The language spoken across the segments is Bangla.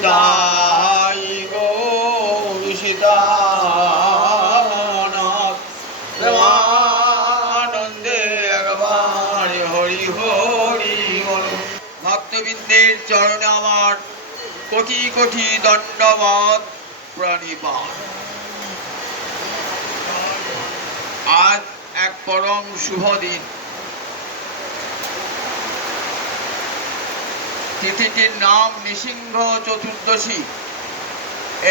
নিতাই গৌর সীতানাথ প্রেমানন্দে একবার হরি হরি বল। ভক্তবৃন্দের চরণে আমার কোটি কোটি দণ্ডবত প্রণিপাত। আজ এক পরম শুভ দিন। তিথিটির নাম নৃসিংহ চতুর্দশী।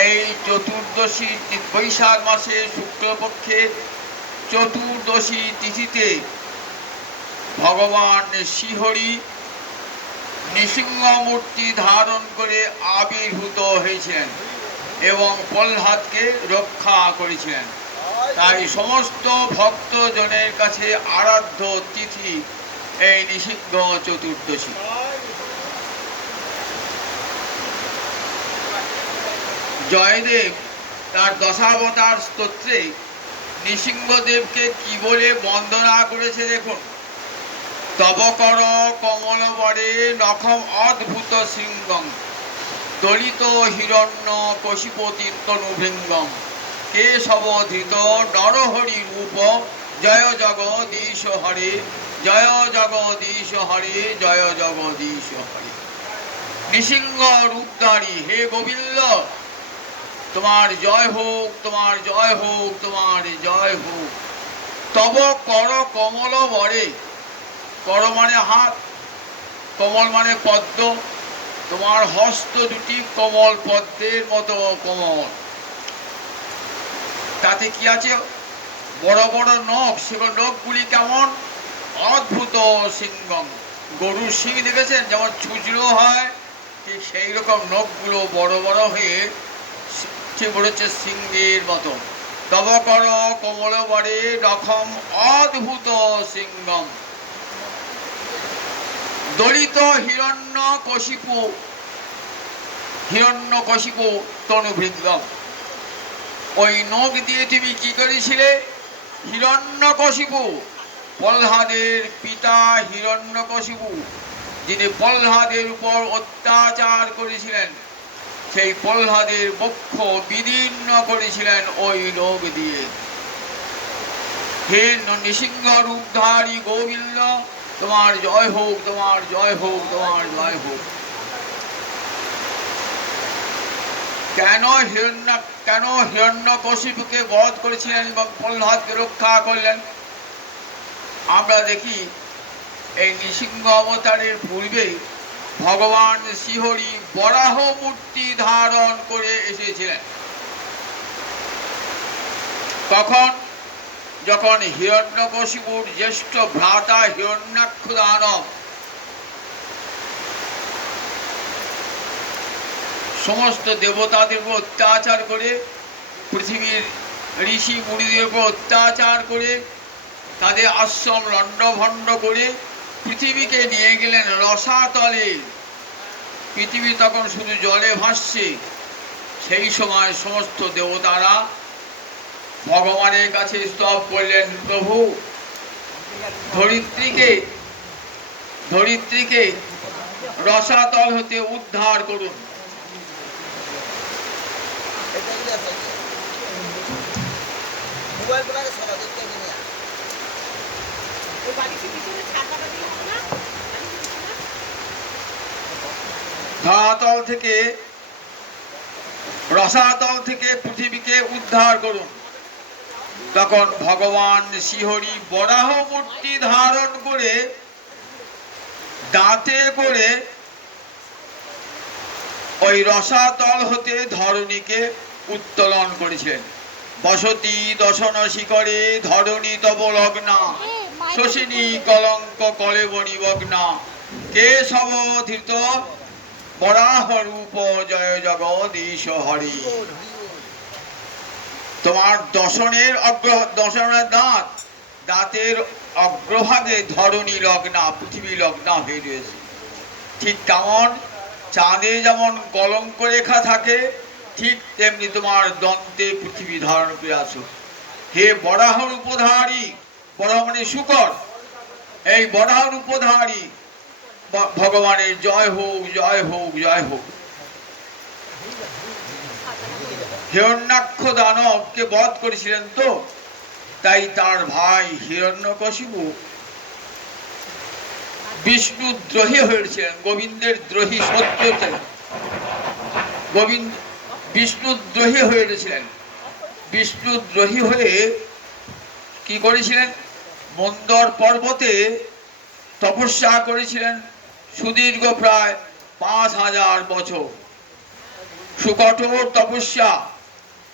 এই চতুর্দশী বৈশাখ মাসে শুক্লপক্ষে চতুর্দশী তিথিতে ভগবান শ্রীহরি নৃসিংহ মূর্তি ধারণ করে আবির্ভূত হয়েছিলেন এবং প্রহ্লাদকে রক্ষা করেছিলেন। তাই সমস্ত ভক্তজনের কাছে আরাধ্য তিথি এই নৃসিংহ চতুর্দশী। জয়দেব তার দশাবতার স্তোত্রে নৃসিংহদেবকে কি বলে বন্দনা করেছে দেখুন। তব কর কমলবরে নখম অদ্ভুত শৃঙ্গম দলিত হিরণ্য কশিপতি তনুভৃঙ্গম কেশবধৃত নরহরি রূপ জয় জগদীশ হরে জয় জগদীশ হরে জয় জগদীশ হরে। নৃসিংহ রূপধারী হে গোবিন্দ, তোমার জয় হোক, তোমার জয় হোক, তোমার জয় হোক। তব কর কমল বরে, কর মানে হাত, কমল মানে পদ্ম, তোমার হস্ত দুটি কমল পদ্মের মতো কমল। তাতে কি আছে? বড় বড় নখ, সেগুলো নখগুলি কেমন? অদ্ভুত সিংহম। গরুর শিং দেখেছেন যেমন ছুচড়ো হয়, ঠিক সেই রকম নখগুলো বড় বড় হয়ে ঠিক বলেছে সিংহের মতো। তব কর কমলবরে নখম অদ্ভুত সিংহম দলিত হিরণ্য কশিপু তনুভৃঙ্গম। ওই নখ দিয়ে তুমি কি করেছিলে? হিরণ্যকশিপু, প্রহ্লাদের পিতা হিরণ্যকশিপু, যিনি প্রহ্লাদের উপর অত্যাচার করেছিলেন, সেই প্রহ্লাদের বক্ষ বিদীর্ণ করেছিলেন ওই নখ দিয়ে। হে নৃসিংহ রূপধারী গোবিন্দ, তোমার জয় হোক, তোমার জয় হোক, তোমার জয় হোক। কেন হিরণ্যকশিপুকে বধ করেছিলেন এবং প্রহ্লাদকে রক্ষা করলেন? আমরা দেখি এই নৃসিংহ অবতারের পূর্বে ভগবান শ্রীহরি বরাহ মূর্তি ধারণ করে এসেছিলেন। কখন? যখন হিরণ্যকশিপুর জ্যেষ্ঠ ভ্রাতা হিরণ্যাক্ষ দানব সমস্ত দেবতাদের উপর অত্যাচার করে, পৃথিবীর ঋষি মুনিদের উপর অত্যাচার করে, তাদের আশ্রম লণ্ডভণ্ড করে পৃথিবীকে নিয়ে গেলেন রসাতলে। পৃথিবী তখন শুধু জলে ভাসছে। সেই সময় সমস্ত দেবতারা ভগবানের কাছে স্তব করলেন, প্রভু ধরিত্রীকে রসাতল হতে উদ্ধার করুন। ধরাতল থেকে, রসাতল থেকে পৃথিবীকে উদ্ধার করুন। তখন ভগবান শ্রীহরি বরাহ মূর্তি ধারণ করে দাঁতে করে ওই রসাতল হতে ধরণীকে উত্তোলন করেছেন। বসতি দশন শিখরে ধরণী তব লগ্না শোষিনী কলঙ্ক কলেবনী বগ্না কেশব ধৃত বরাহ রূপ জয় জগদীশ হরি। তোমার দশনের দাঁত, দাঁতের অগ্রভাগে ধরণী লগ্না, পৃথিবী লগ্না হয়ে রয়েছে। ঠিক কেমন চাঁদে যেমন কলঙ্ক রেখা থাকে, ঠিক তেমনি তোমার দন্তে পৃথিবী ধারণ করে আছো। হে বরাহ রূপধারী, বরাহ মানে শুকর, এই বরাহ রূপধারী ভগবানের জয় হোক, জয় হোক, জয় হোক। হিরণ্যাক্ষ দানবকে বধ করেছিলেন, তো তাই তার ভাই হিরণ্যকশিপু বিষ্ণু দ্রোহী হয়েছিলেন, গোবিন্দের দ্রোহী শত্রু ছিলেন। গোবিন্দ বিষ্ণু দ্রোহী হয়েছিলেন। বিষ্ণু দ্রোহী হয়ে কি করেছিলেন? মন্দর পর্বতে তপস্যা করেছিলেন সুদীর্ঘ প্রায় 5000 বছর। সুকঠোর তপস্যা।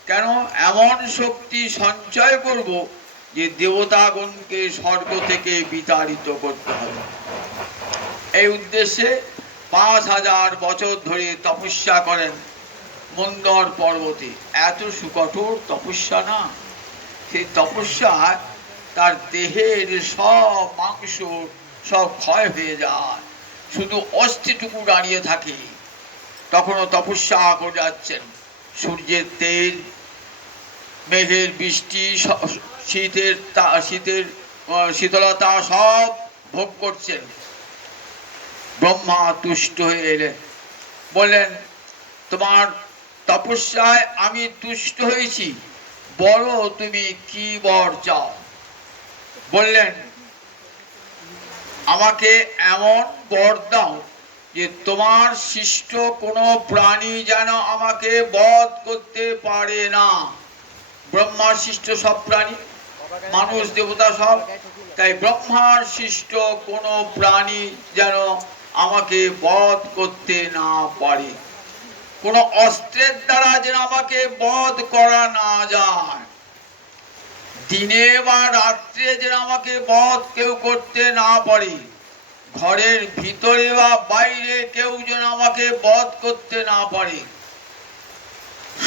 কেন? এমন শক্তি সঞ্চয় করব যে দেবতাগণকে স্বর্গ থেকে বিতাড়িত করতে হবে। এই উদ্দেশ্যে 5000 বছর ধরে তপস্যা করেন মন্দর পর্বতে। এত সুকঠোর তপস্যা না, সেই তপস্যা তার দেহের সব মাংস সব ক্ষয় হয়ে যায়, শুধু অস্থিটুকু দাঁড়িয়ে থাকে। তখনও তপস্যা করে যাচ্ছেন। সূর্যের তেল, মেঘের বৃষ্টি, শীতের শীতলতা সব ভোগ করছেন। ব্রহ্মা তুষ্ট হয়ে এলেন, বললেন, তোমার তপস্যায় আমি তুষ্ট হয়েছি, বলো তুমি কি বর চাও? বললেন, আমাকে এমন বর দাও যে তোমার সৃষ্ট কোনো প্রাণী যেন আমাকে বধ করতে পারে না। ব্রহ্মার সৃষ্ট সব প্রাণী, মানুষ দেবতা সব, তাই ব্রহ্মার সৃষ্ট কোনো প্রাণী যেন আমাকে বধ করতে না পারে, কোনো অস্ত্রের দ্বারা যেন আমাকে বধ করা না যায়, দিনে বা রাত্রে যেন আমাকে বধ কেউ করতে না পারে, ঘরের ভিতরে বা বাইরে কেউ যেন আমাকে বধ করতে না পারে,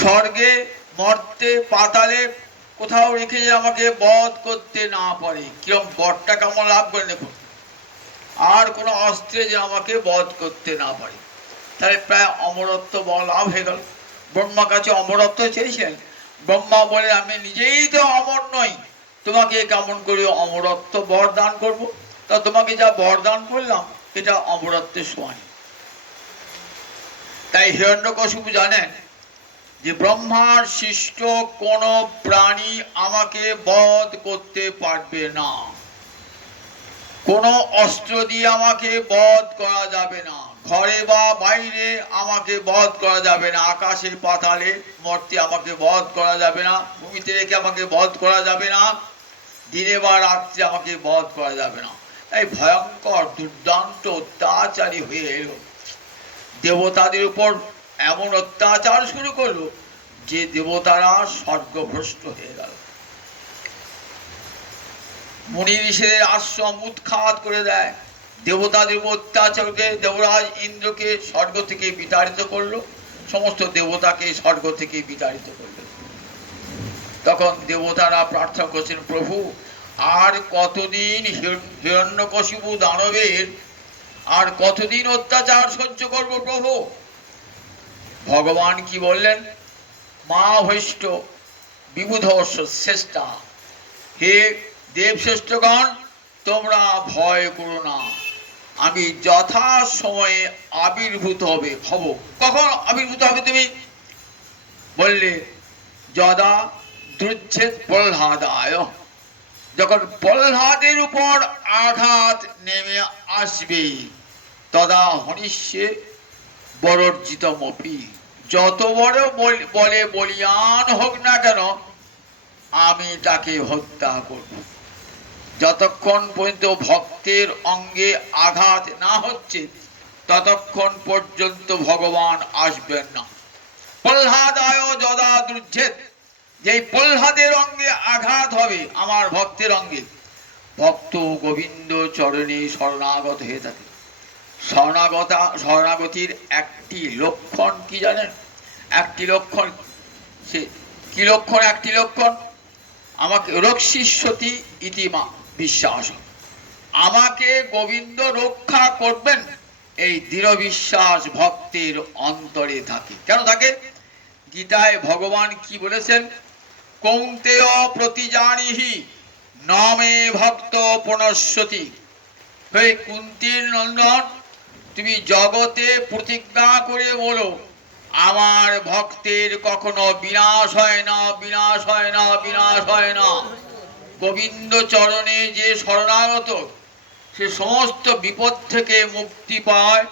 স্বর্গে মর্তে পাতালে কোথাও রেখে যে আমাকে বধ করতে না পারে। কিরম বরটা কেমন লাভ করে দেখুন। আর কোনো অস্ত্রে যে আমাকে বধ করতে না পারে, তাহলে প্রায় অমরত্ব বল লাভ হয়ে গেল। ব্রহ্মা কাছে অমরত্ব চেয়েছিলেন। ব্রহ্মা বলে, আমি নিজেই তো অমর নই, তোমাকে কেমন করে অমরত্ব বরদান করব? তা তোমাকে যা বরদান করলাম এটা অমরত্বের সমান। তাই হিরণ্যকশিপু জানেন যে ব্রহ্মার সৃষ্ট কোন প্রাণী আমাকে বধ করতে পারবে না, কোন অস্ত্র দিয়ে আমাকে বধ করা যাবে না, ঘরে বা বাইরে আমাকে বধ করা যাবে না, আকাশে পাতালে মর্তে আমাকে বধ করা যাবে না, ভূমিতে রেখে আমাকে বধ করা যাবে না, দিনে বা রাত্রে আমাকে বধ করা যাবে না। তাই ভয়ঙ্কর দুর্দান্ত অত্যাচারী হয়ে এলো। দেবতাদের উপর এমন অত্যাচার শুরু করলো যে দেবতারা স্বর্গভ্রষ্ট হয়ে গেল। মুনি ঋষিদের আশ্রম উৎখাত করে দেয়। দেবতাদের অত্যাচারকে দেবরাজ ইন্দ্রকে স্বর্গ থেকে বিতাড়িত করলো, সমস্ত দেবতাকে স্বর্গ থেকে বিতাড়িত করলো। তখন দেবতারা প্রার্থনা করছেন, প্রভু আর কতদিন হিরণ্যকশিপু দানবের আর কতদিন অত্যাচার সহ্য করব প্রভু? ভগবান কি বললেন? মা ভৈষ্ট বিবুধ শ্রেষ্ঠা, হে দেবশ্রেষ্ঠগণ, তোমরা ভয় করো না, আমি যথা সময়ে আবির্ভূত হব। কখন আবির্ভূত হবে তুমি? বললে, যদা দুচ্ছেদ প্রহ্লাদায়, যখন প্রহ্লাদের উপর আঘাত নেমে আসবে, তদা হনিষ্যে বরর্জিতমপি, যত বড় বলে বলিয়ান হোক না কেন আমি তাকে হত্যা করব। যতক্ষণ পর্যন্ত ভক্তের অঙ্গে আঘাত না হচ্ছে ততক্ষণ পর্যন্ত ভগবান আসবেন না। প্রহ্লাদায় যদা দুর্ছেদ, যেই প্রহ্লাদের অঙ্গে আঘাত হবে আমার ভক্তের অঙ্গে, ভক্ত গোবিন্দ চরণে শরণাগত হয়ে থাকে। শরণাগতির একটি লক্ষণ কি জানেন? একটি লক্ষণ, সে কি লক্ষণ? একটি লক্ষণ, আমাকে রক্ষিষ্যতি ইতিমা বিশ্বাস, আমাকে গোবিন্দ রক্ষা করবেন এই দৃঢ় বিশ্বাস ভক্তের অন্তরে থাকে। কেন থাকে? গীতায় ভগবান কি বলেছেন? কৌন্তেয় প্রতিজানিহি নমে ভক্ত পুনঃস্বতি। হে কুন্তীর নন্দন, তুমি জগতে প্রতিজ্ঞা করে বলো আমার ভক্তের কখনো বিনাশ হয় না, বিনাশ হয় না, বিনাশ হয় না। গোবিন্দ চরণে যে শরণাগত সে সমস্ত বিপদ থেকে মুক্তি পায়,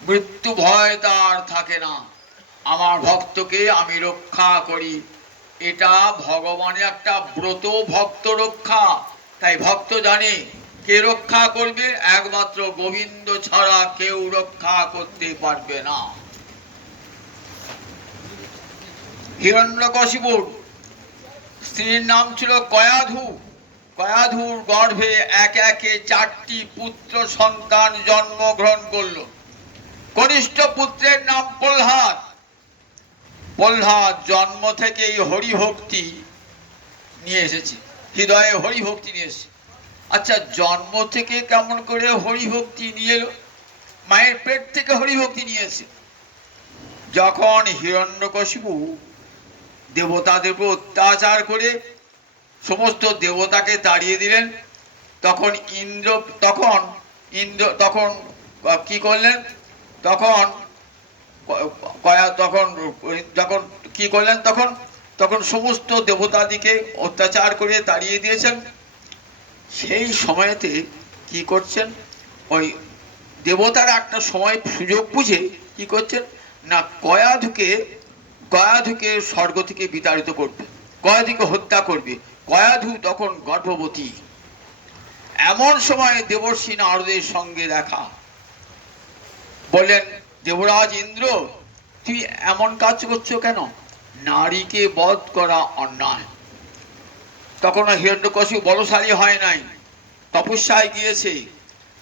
মৃত্যু ভয় তার থাকে না। আমার ভক্তকে আমি রক্ষা করি, এটা ভগবানের একটা ব্রত, ভক্ত রক্ষা। তাই ভক্ত জানে কে রক্ষা করবে, একমাত্র গোবিন্দ ছাড়া কেউ রক্ষা করতে পারবে না। হিরণ্যকশিপুর স্ত্রীর নাম ছিল কয়াধু। কয়াধুর গর্ভে একে একে 4টি পুত্র সন্তান জন্মগ্রহণ করল। কনিষ্ঠ পুত্রের নাম প্রহ্লাদ। প্রহ্লাদ জন্ম থেকেই হরিভক্তি নিয়ে এসেছে, হৃদয়ে হরিভক্তি নিয়ে এসেছে। আচ্ছা, জন্ম থেকে কেমন করে হরিভক্তি নিয়ে এলো? মায়ের পেট থেকে হরিভক্তি নিয়েছে। যখন হিরণ্যকশিপু দেবতাদের উপর অত্যাচার করে সমস্ত দেবতাকে তাড়িয়ে দিলেন, তখন তখন কি করলেন? তখন কি করলেন? তখন সমস্ত দেবতাদিকে অত্যাচার করে তাড়িয়ে দিয়েছেন। সেই সময়তে কি করছেন? ওই দেবতারা একটা সময় সুযোগ বুঝে কি করছেন না, কয়াধুকে স্বর্গ থেকে বিতাড়িত করবে, কয়াধুকে হত্যা করবে। কয়াধু তখন গর্ভবতী। এমন সময় দেবর্ষি নারদের সঙ্গে দেখা। বললেন, দেবরাজ ইন্দ্র, তুই এমন কাজ করছো কেন? নারীকে বধ করা অন্যায়। তখন হিরণ্যকশিপু বলশালী হয় নাই, তপস্যায় গিয়েছে।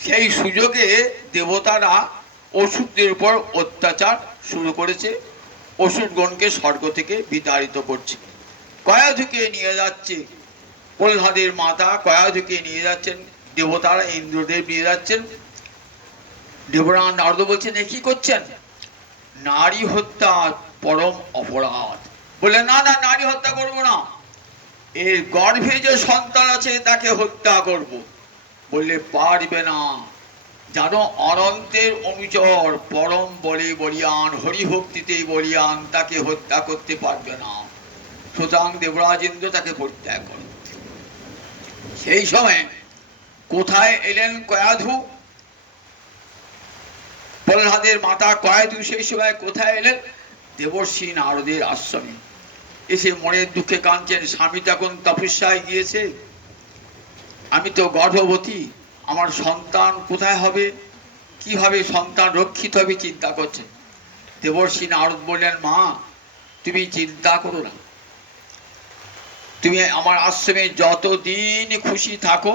সেই সুযোগে দেবতারা অসুরদের উপর অত্যাচার শুরু করেছে, অসুরগণকে স্বর্গ থেকে বিতাড়িত করছে। কয়াধুকে নিয়ে যাচ্ছে, প্রহ্লাদের মাতা কয়াধুকে নিয়ে যাচ্ছেন দেবতারা, ইন্দ্রদেব নিয়ে যাচ্ছেন। দেবরাজ নারদ বলছেন, এ কি করছেন? নারী হত্যা পরম অপরাধ। বলে, না না, নারী হত্যা করব না, এর গর্ভে যে সন্তান আছে তাকে হত্যা করব। বললে, পারবে না, জানো অনন্তের অনুচর, পরম বলে বলিয়ান, হরিভক্তিতে বলিয়ান, তাকে হত্যা করতে পারবে না। সুতরাং দেবরাজ ইন্দ্র তাকে পরিত্যাগ করে। সেই সময় কোথায় এলেন কয়াধু? প্রহ্লাদের মাতা কয়াধু সেই সময় কোথায় এলেন? দেবর্ষি নারদের আশ্রমে। এসে মনের দুঃখে কাঁদছেন, স্বামী তখন তপস্যায় গিয়েছে, আমি তো গর্ভবতী, আমার সন্তান কোথায় হবে, কিভাবে সন্তান রক্ষিত হবে, চিন্তা করছেন। দেবর্ষি নারদ বললেন, মা তুমি চিন্তা করো না, তুমি আমার আশ্রমে যতদিন খুশি থাকো,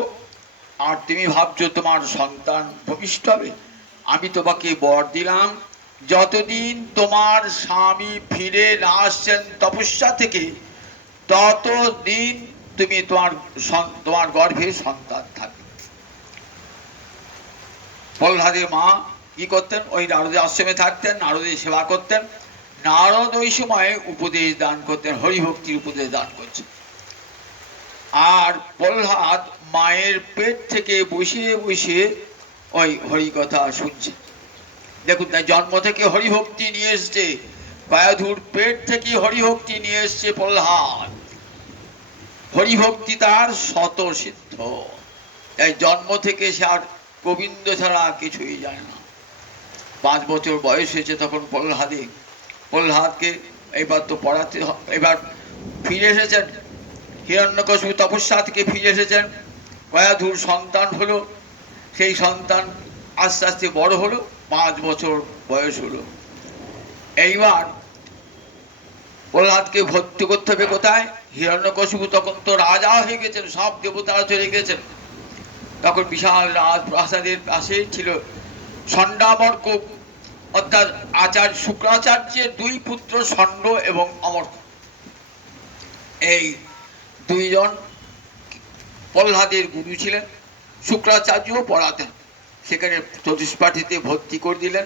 আর তুমি ভাবছো তোমার সন্তান ভূমিষ্ঠ হবে, আমি তোমাকে বর দিলাম, যতদিন তোমার স্বামী ফিরে না আসছেন তপস্যা থেকে, ততদিন তুমি তোমার গর্ভে সন্তান থাকবে। প্রহ্লাদের মা কি করতেন? ওই নারদের আশ্রমে থাকতেন, নারদের সেবা করতেন। নারদ ওই সময় উপদেশ দান করতেন, হরিভক্তির উপদেশ দান করছেন। আর প্রহ্লাদ মায়ের পেট থেকে বসে বসে ওই হরিকথা শুনছে। দেখুন, তাই জন্ম থেকে হরিভক্তি নিয়ে এসছে, কয়াধুর পেট থেকে হরিভক্তি নিয়ে এসছে প্রহ্লাদ। হরিভক্তি তার শত সিদ্ধ। তাই জন্ম থেকে সে আর গোবিন্দ ছাড়া কিছুই জানে না। 5 বছর বয়স হয়েছে তখন প্রহ্লাদকে এবার তো পড়াতে, এবার ফিরে এসেছেন হিরণ্যকশিপু তপস্যা থেকে ফিরে এসেছেন। কয়াধুর সন্তান হলো, সেই সন্তান আস্তে আস্তে বড় হলো, 5 বছর বয়স হলো। এইবার প্রহ্লাদকে ভর্তি করতে হবে কোথায়? হিরণ্যকশিপু তখন তো রাজা হয়ে গেছেন, সব দেবতারা চলে গেছেন। তখন বিশাল রাজপ্রাসাদের পাশে ছিল ষণ্ডামর্ক, অর্থাৎ শুক্রাচার্যের 2 পুত্র ষণ্ড এবং অমর্ক। এই 2 জন প্রহ্লাদের গুরু ছিলেন। শুক্রাচার্যও পড়াতেন। সেখানে চতুষ্পাঠীতে ভর্তি করে দিলেন।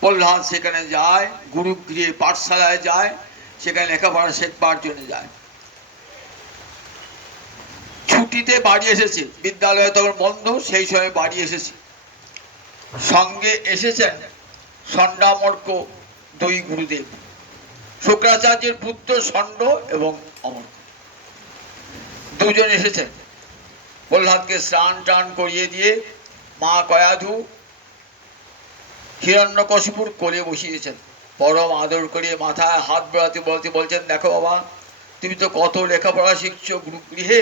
প্রহ্লাদ সেখানে যায়, গুরুগৃহে পাঠশালায় যায়, সেখানে লেখাপড়া শেখবার জন্য যায়। ছুটিতে বাড়ি এসেছে, বিদ্যালয়ে তখন বন্ধ, সেই সময় বাড়ি এসেছে। সঙ্গে এসেছেন ষণ্ডামর্ক দুই গুরুদেব, শুক্রাচার্যের পুত্র ষণ্ড এবং অমর, দুজন এসেছেন। প্রহ্লাদকে স্নান টান করিয়ে দিয়ে মা কয়াধু হিরণ্যকশিপুর কোলে বসিয়েছেন। পরম আদর করে মাথায় হাত বাড়াতে বলতে বলছেন, দেখো বাবা, তুমি তো কত লেখাপড়া শিখছো গুরুগৃহে,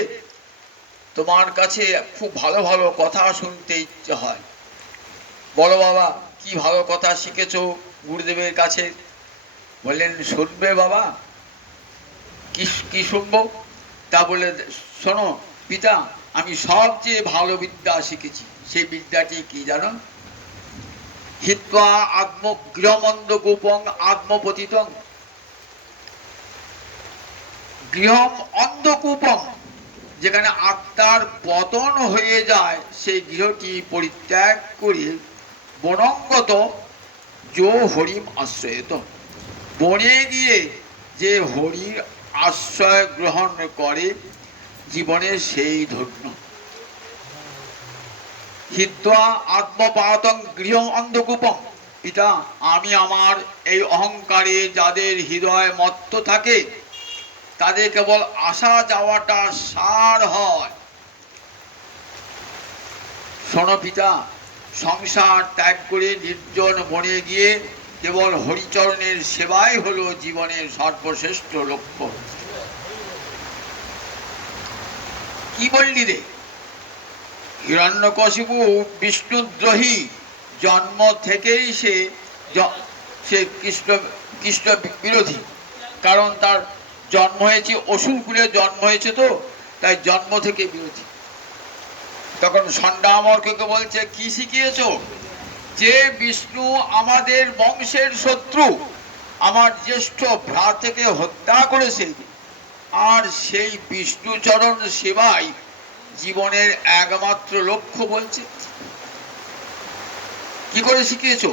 তোমার কাছে খুব ভালো ভালো কথা শুনতে ইচ্ছে হয়। বলো বাবা, কি ভালো কথা শিখেছো গুরুদেবের কাছে? বললেন, শুনবে বাবা? কি শুনবো? তা বলে, শোনো পিতা, আমি সবচেয়ে ভালো বিদ্যা শিখেছি। সেই বিদ্যাটি কি জানো? হিত্বা আত্মগৃহমন্দ গোপং আত্মপতিতং। গৃহম অন্ধকূপম, যেখানে আত্মার পতন হয়ে যায়, সেই গৃহটি পরিত্যাগ করে বনঙ্গত যো হরিম আশ্রয়ত, বনে গিয়ে যে হরির আশ্রয় গ্রহণ করে জীবনে সেই ধন্য। হিত্বা আত্মপাতং গৃহ অন্ধকূপম। পিতা, আমি আমার এই অহংকারে যাদের হৃদয় মত্ত থাকে, তাদের কেবল আসা যাওয়াটা সার হয়। শোনো পিতা, সংসার ত্যাগ করে নির্জন বনে গিয়ে কেবল হরিচরণের সেবাই হলো জীবনের সর্বশ্রেষ্ঠ লক্ষ্য। কি বললি রে? হিরণ্যকশিপু বিষ্ণুদ্রোহী, জন্ম থেকেই সে কৃষ্ণ বিরোধী। কারণ তার জন্ম হয়েছে অসুর কুলে, জন্ম হয়েছে, তো তাই জন্ম থেকে বিরোধী। তখন ষণ্ডামর্ককে বলছে, কি শিখিয়েছ? যে বিষ্ণু আমাদের বংশের শত্রু, আমার জ্যেষ্ঠ ভ্রাতাকে হত্যা করেছে, আর সেই বিষ্ণুচরণ সেবাই জীবনের একমাত্র লক্ষ্য বলছে। কি করে শিখিয়েছ?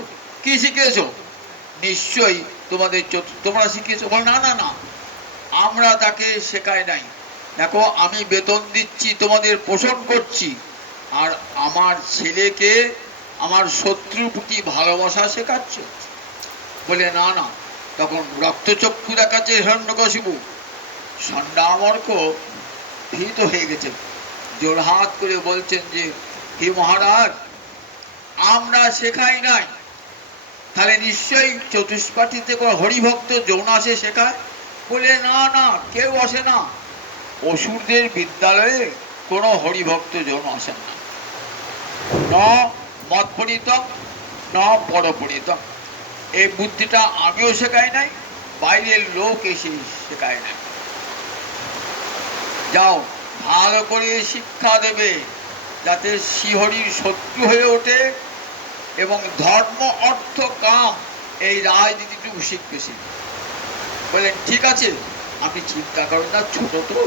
কি শিখিয়েছ? নিশ্চয়ই তোমরা শিখিয়েছ। বল, না না না, আমরা তাকে শেখাই নাই। দেখো, আমি বেতন দিচ্ছি, তোমাদের পোষণ করছি, আর আমার ছেলেকে আমার শত্রুর প্রতি ভালোবাসা শেখাচ্ছ? বলে, না না। তখন রক্তচক্ষু দেখাচ্ছে হিরণ্যকশিপু। ষণ্ডামর্ক ভীত হয়ে গেছে, জোড়হাত করে বলছেন যে, হে মহারাজ, আমরা শেখাই নাই। তাহলে নিশ্চয়ই চতুষ্পাঠীতে কোনো হরিভক্ত যৌনাসে শেখায়? বলে, না না, কেউ আসে না। অসুরদের বিদ্যালয়ে কোনো হরিভক্ত যৌন আসেন না। ন মৎপরিতম ন পরপরিতম। এই বুদ্ধিটা আমিও শেখাই নাই, বাইরের লোক এসে শেখায় নাই। যাও, ভালো করে শিক্ষা দেবে, যাতে শ্রীহরির শত্রু হয়ে ওঠে এবং ধর্ম অর্থ কাম এই রাজনীতিটুকু শিখবে সে। বললেন, ঠিক আছে, আপনি চিন্তা করেন না, ছোট তো।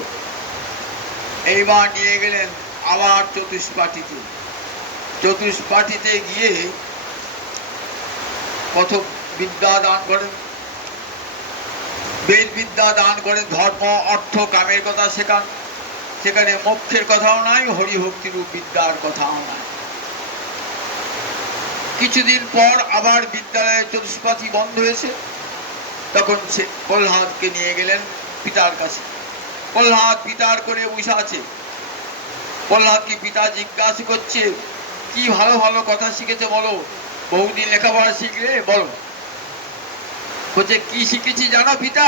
এইবার নিয়ে গেলেন আবার চতুষ্পাঠীতে। চতুষ্পাঠীতে গিয়ে কত বিদ্যা দান করেন, বেদ বিদ্যা দান করেন, ধর্ম অর্থ কামের কথা শেখান। সেখানে মোক্ষের কথাও নাই, হরিভক্তিরূপ বিদ্যার কথাও নাই। কিছুদিন পর আবার বিদ্যালয়ে চতুষ্পাঠী বন্ধ হয়েছে। তখন সে প্রহ্লাদকে নিয়ে গেলেন পিতার কাছে। প্রহ্লাদ পিতার করে বসে আছে। প্রহ্লাদকে পিতা জিজ্ঞাসা করছে, কি ভালো ভালো কথা শিখেছে বলো, বহুদিন লেখাপড়া শিখলে, বলো। বলছে, কি শিখেছি জানো পিতা?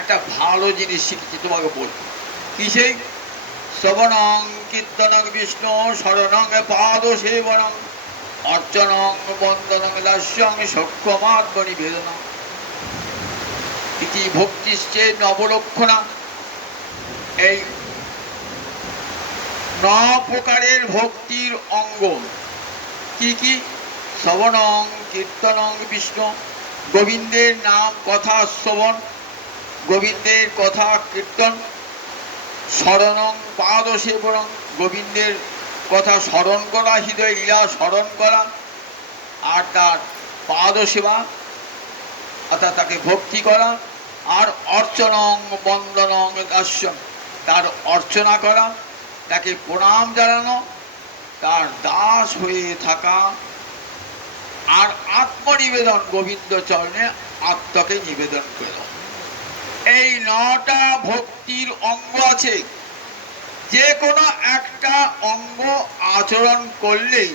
একটা ভালো জিনিস শিখেছি, তোমাকে বলবো। কি সেই? শ্রবণং কীর্তনং বিষ্ণু শরণং পাদ সেবনং অর্চনং বন্দনং দাস্যং সক্ষমাত্মনিবেদনং ইতি ভক্তিশ্চে নবলক্ষণা। এই 9 প্রকারের ভক্তির অঙ্গ কি কি? শ্রবণং কীর্তনং বিষ্ণু, গোবিন্দের নাম কথা শ্রবণ, গোবিন্দের কথা কীর্তন। শরণং পাদ সেবনং, গোবিন্দের কথা স্মরণ করা, হৃদয় লীলা স্মরণ করা, আর তার পাদ সেবা অর্থাৎ তাকে ভক্তি করা। আর অর্চনং বন্দনং দাস্যং, তার অর্চনা করা, তাকে প্রণাম জানানো, তার দাস হয়ে থাকা। আর আত্মনিবেদন, গোবিন্দ চরণে আত্মাকে নিবেদন করে দাও। এই 9টা ভক্তির অঙ্গ আছে, যে কোনো একটা অঙ্গ আচরণ করলেই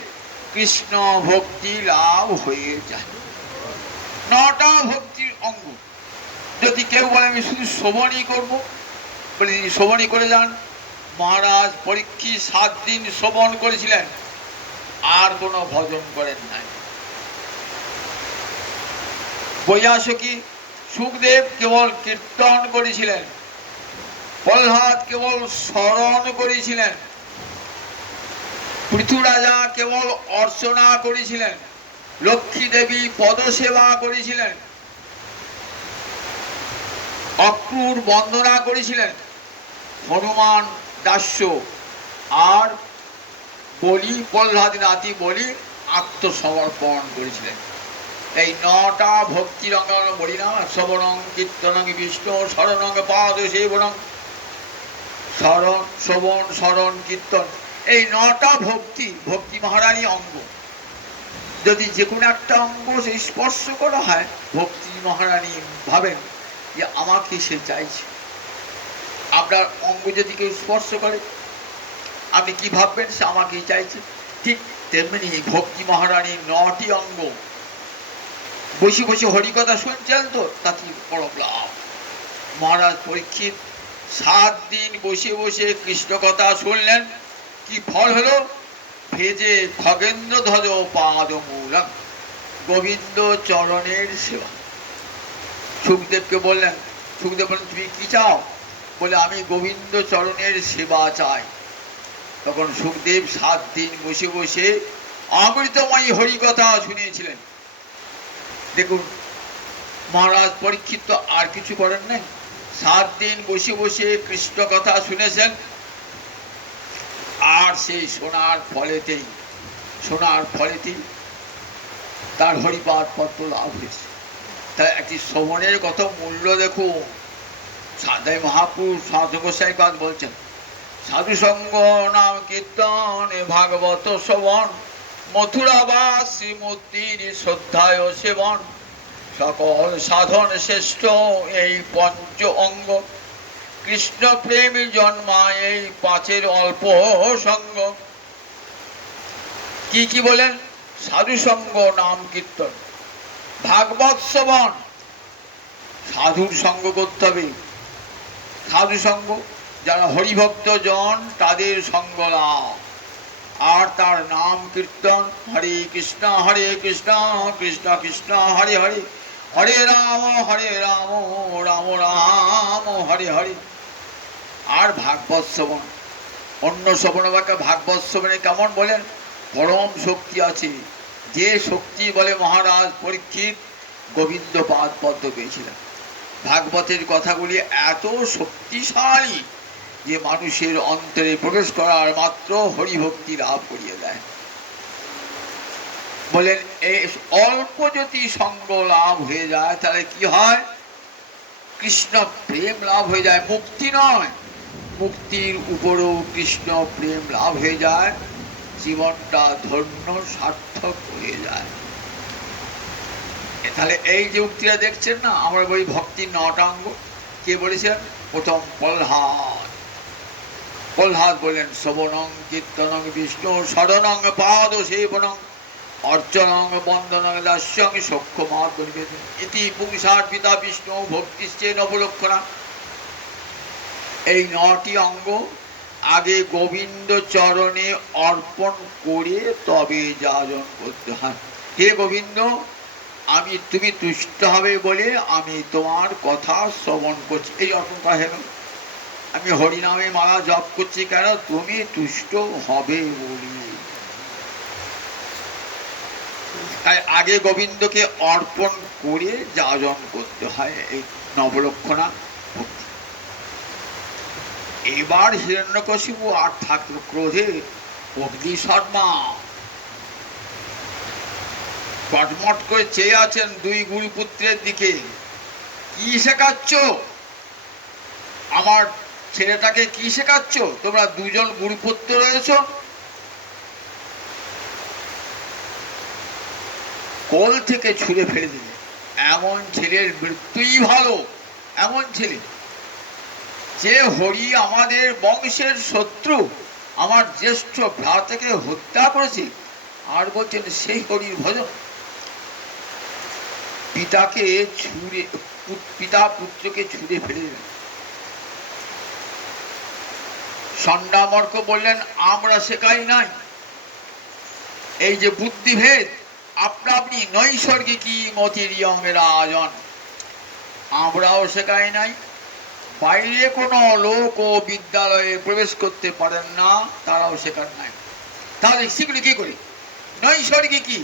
কৃষ্ণ ভক্তি লাভ হয়ে যায়। 9টা ভক্তির অঙ্গ। যদি কেউ বলে আমি শুধু শ্রবণই করবো, বলে তিনি শ্রবণই করে যান। মহারাজ পরীক্ষিত 7 দিন শ্রবণ করেছিলেন, আর কোনো ভজন করেন নাই। বৈয়াসকি সুখদেব কেবল কীর্তন করেছিলেন, প্রহ্লাদ কেবল স্মরণ করেছিলেন, পৃথু রাজা কেবল অর্চনা করেছিলেন, লক্ষ্মী দেবী পদসেবা করেছিলেন, অক্রূর বন্দনা করেছিলেন, হনুমান দাস্য, আর বলি প্রহ্লাদ নাতি বলি আত্মসমর্পণ করেছিলেন। এই 9টা ভক্তির অঙ্গ বলি না, শ্রবণং কীর্তনং বিষ্ণু শরণং পাদ সেবনং। স্মরণ, শ্রবণ, স্মরণ, কীর্তন, এই 9টা ভক্তি, ভক্তি মহারানী অঙ্গ। যদি যে কোনো একটা অঙ্গ স্পর্শ করা হয়, ভক্তি মহারানী ভাবেন যে আমাকে সে চাইছে। আপনার অঙ্গ যদি কেউ স্পর্শ করে, আপনি কি ভাববেন? সে আমাকেই চাইছে। ঠিক তেমনি ভক্তি মহারানীর 9টি অঙ্গ। বসে বসে হরিকথা শুনছেন তো, তাতে বড় লাভ। মহারাজ পরীক্ষিত 7 দিন বসে বসে কৃষ্ণ কথা শুনলেন। কি ফল হলো? ভেজে খগেন্দ্র ধ্বজ পাদ মূলম, গোবিন্দ চরণের সেবা। সুখদেবকে বললেন, সুখদেব বললেন তুমি কি চাও? বলে আমি গোবিন্দ চরণের সেবা চাই। তখন সুখদেব 7 দিন বসে বসে অমৃতময়ী হরিকথা শুনিয়েছিলেন। দেখুন, মহারাজ পরীক্ষিত তো আর কিছু করেন নাই, 7 দিন বসে বসে কৃষ্ণ কথা শুনেছেন। আর সেই শোনার ফলেতেই তার হরিপাদ পত্র লাভ হয়েছে। তাই একটি শ্রবণের কত মূল্য দেখুন। সাদাই মহাপুরুষ সাধু গোসাইপাদ বলছেন, সাধু সঙ্গ নাম কীর্তন ভাগবত শ্রবণ, মথুরাবাস শ্রীমূর্তির শ্রদ্ধায় সেবন, সকল সাধন শ্রেষ্ঠ এই পঞ্চ অঙ্গ, কৃষ্ণ প্রেমী জন্মায় এই 5 অল্প সঙ্গ। কি কি বলেন? সাধু সঙ্গ নাম কীর্তন, ভাগবত শ্রবণ, সাধুর সঙ্গ করতে হবে। সাধু সঙ্গ যারা হরিভক্ত জন, তাদের সঙ্গ লাভ। আর তার নাম কীর্তন, হরে কৃষ্ণ কৃষ্ণ কৃষ্ণ হরে হরে, হরে রাম রাম রাম হরে হরে। আর ভাগবত শ্রবণ, অন্য শ্রবণ বাক্যে ভাগবত শ্রবণে কেমন বলেন? পরম শক্তি আছে। যে শক্তি বলে মহারাজ পরীক্ষিত গোবিন্দ পাদ পদ্ম পেয়েছিলেন। ভাগবতের কথাগুলি এত শক্তিশালী যে মানুষের অন্তরে প্রবেশ করার মাত্র হরিভক্তি লাভ করিয়ে দেয়। বলেন এই অল্প যদি সঙ্গ লাভ হয়ে যায়, তাহলে কি হয়? কৃষ্ণ প্রেম লাভ হয়ে যায়। মুক্তি নয়, মুক্তির উপরও কৃষ্ণ প্রেম লাভ হয়ে যায়। জীবনটা ধন্য সার্থক হয়ে যায়। তাহলে এই যে উক্তিটা দেখছেন না, আমরা বলি ভক্তির 9টা অঙ্গ। কে বলেছেন? প্রথম প্রহ্লাদ বললেন, শ্রবণং কীর্তনং বিষ্ণু শরণং পাদ সেবনং, অর্চনং বন্দনং দাস্যং সখ্যমাদ নিবেদন, ইতি পুংসার পিতা বিষ্ণু ভক্তিশ্চে নবলক্ষণা। এই 9টি অঙ্গ আগে গোবিন্দ চরণে অর্পণ করে তবে যাজন করতে হয়। হে গোবিন্দ, তুমি তুষ্ট হবে বলে আমি তোমার কথা শ্রবণ করছি, এই অর্পণ করা হলো। আমি হরিনামে মালা জপ করছি কেন? তুমি তুষ্ট হবে বলে। তাই আগে গোবিন্দকে অর্পণ করে যাজন করতে হয়, এই নবলক্ষণা ভক্তি। এবার হিরণ্যকশিপু আর থাকলো ক্রোধে অগ্নিশর্মা। কটমট করে চেয়ে আছেন 2 গুরুপুত্রের দিকে। কি শেখাচ্ছ আমার ছেলেটাকে? কি শেখাচ্ছ? তোমরা 2 জন গুরুপুত্র রয়েছ। কোল থেকে ছুঁড়ে ফেলে দিলে। এমন ছেলের মৃত্যুই ভালো। এমন ছেলে যে হরি আমাদের বংশের শত্রু, আমার জ্যেষ্ঠ ভ্রাতাকে হত্যা করেছে, আর বলছেন সেই হরির ভজন। পিতাকে ছুঁড়ে, পিতা পুত্রকে ছুঁড়ে ফেলে দিলেন। ষণ্ডামর্ক বললেন আমরা শেখাই নাই এই যে বুদ্ধিভেদ, আপনা আপনি নৈসর্গিকী মতির রাজন, আমরাও শেখাই নাই। বাইরে কোনো লোক ও বিদ্যালয়ে প্রবেশ করতে পারেন না, তারাও শেখার নাই। তাহলে সেগুলি কি করে? নৈসর্গিকী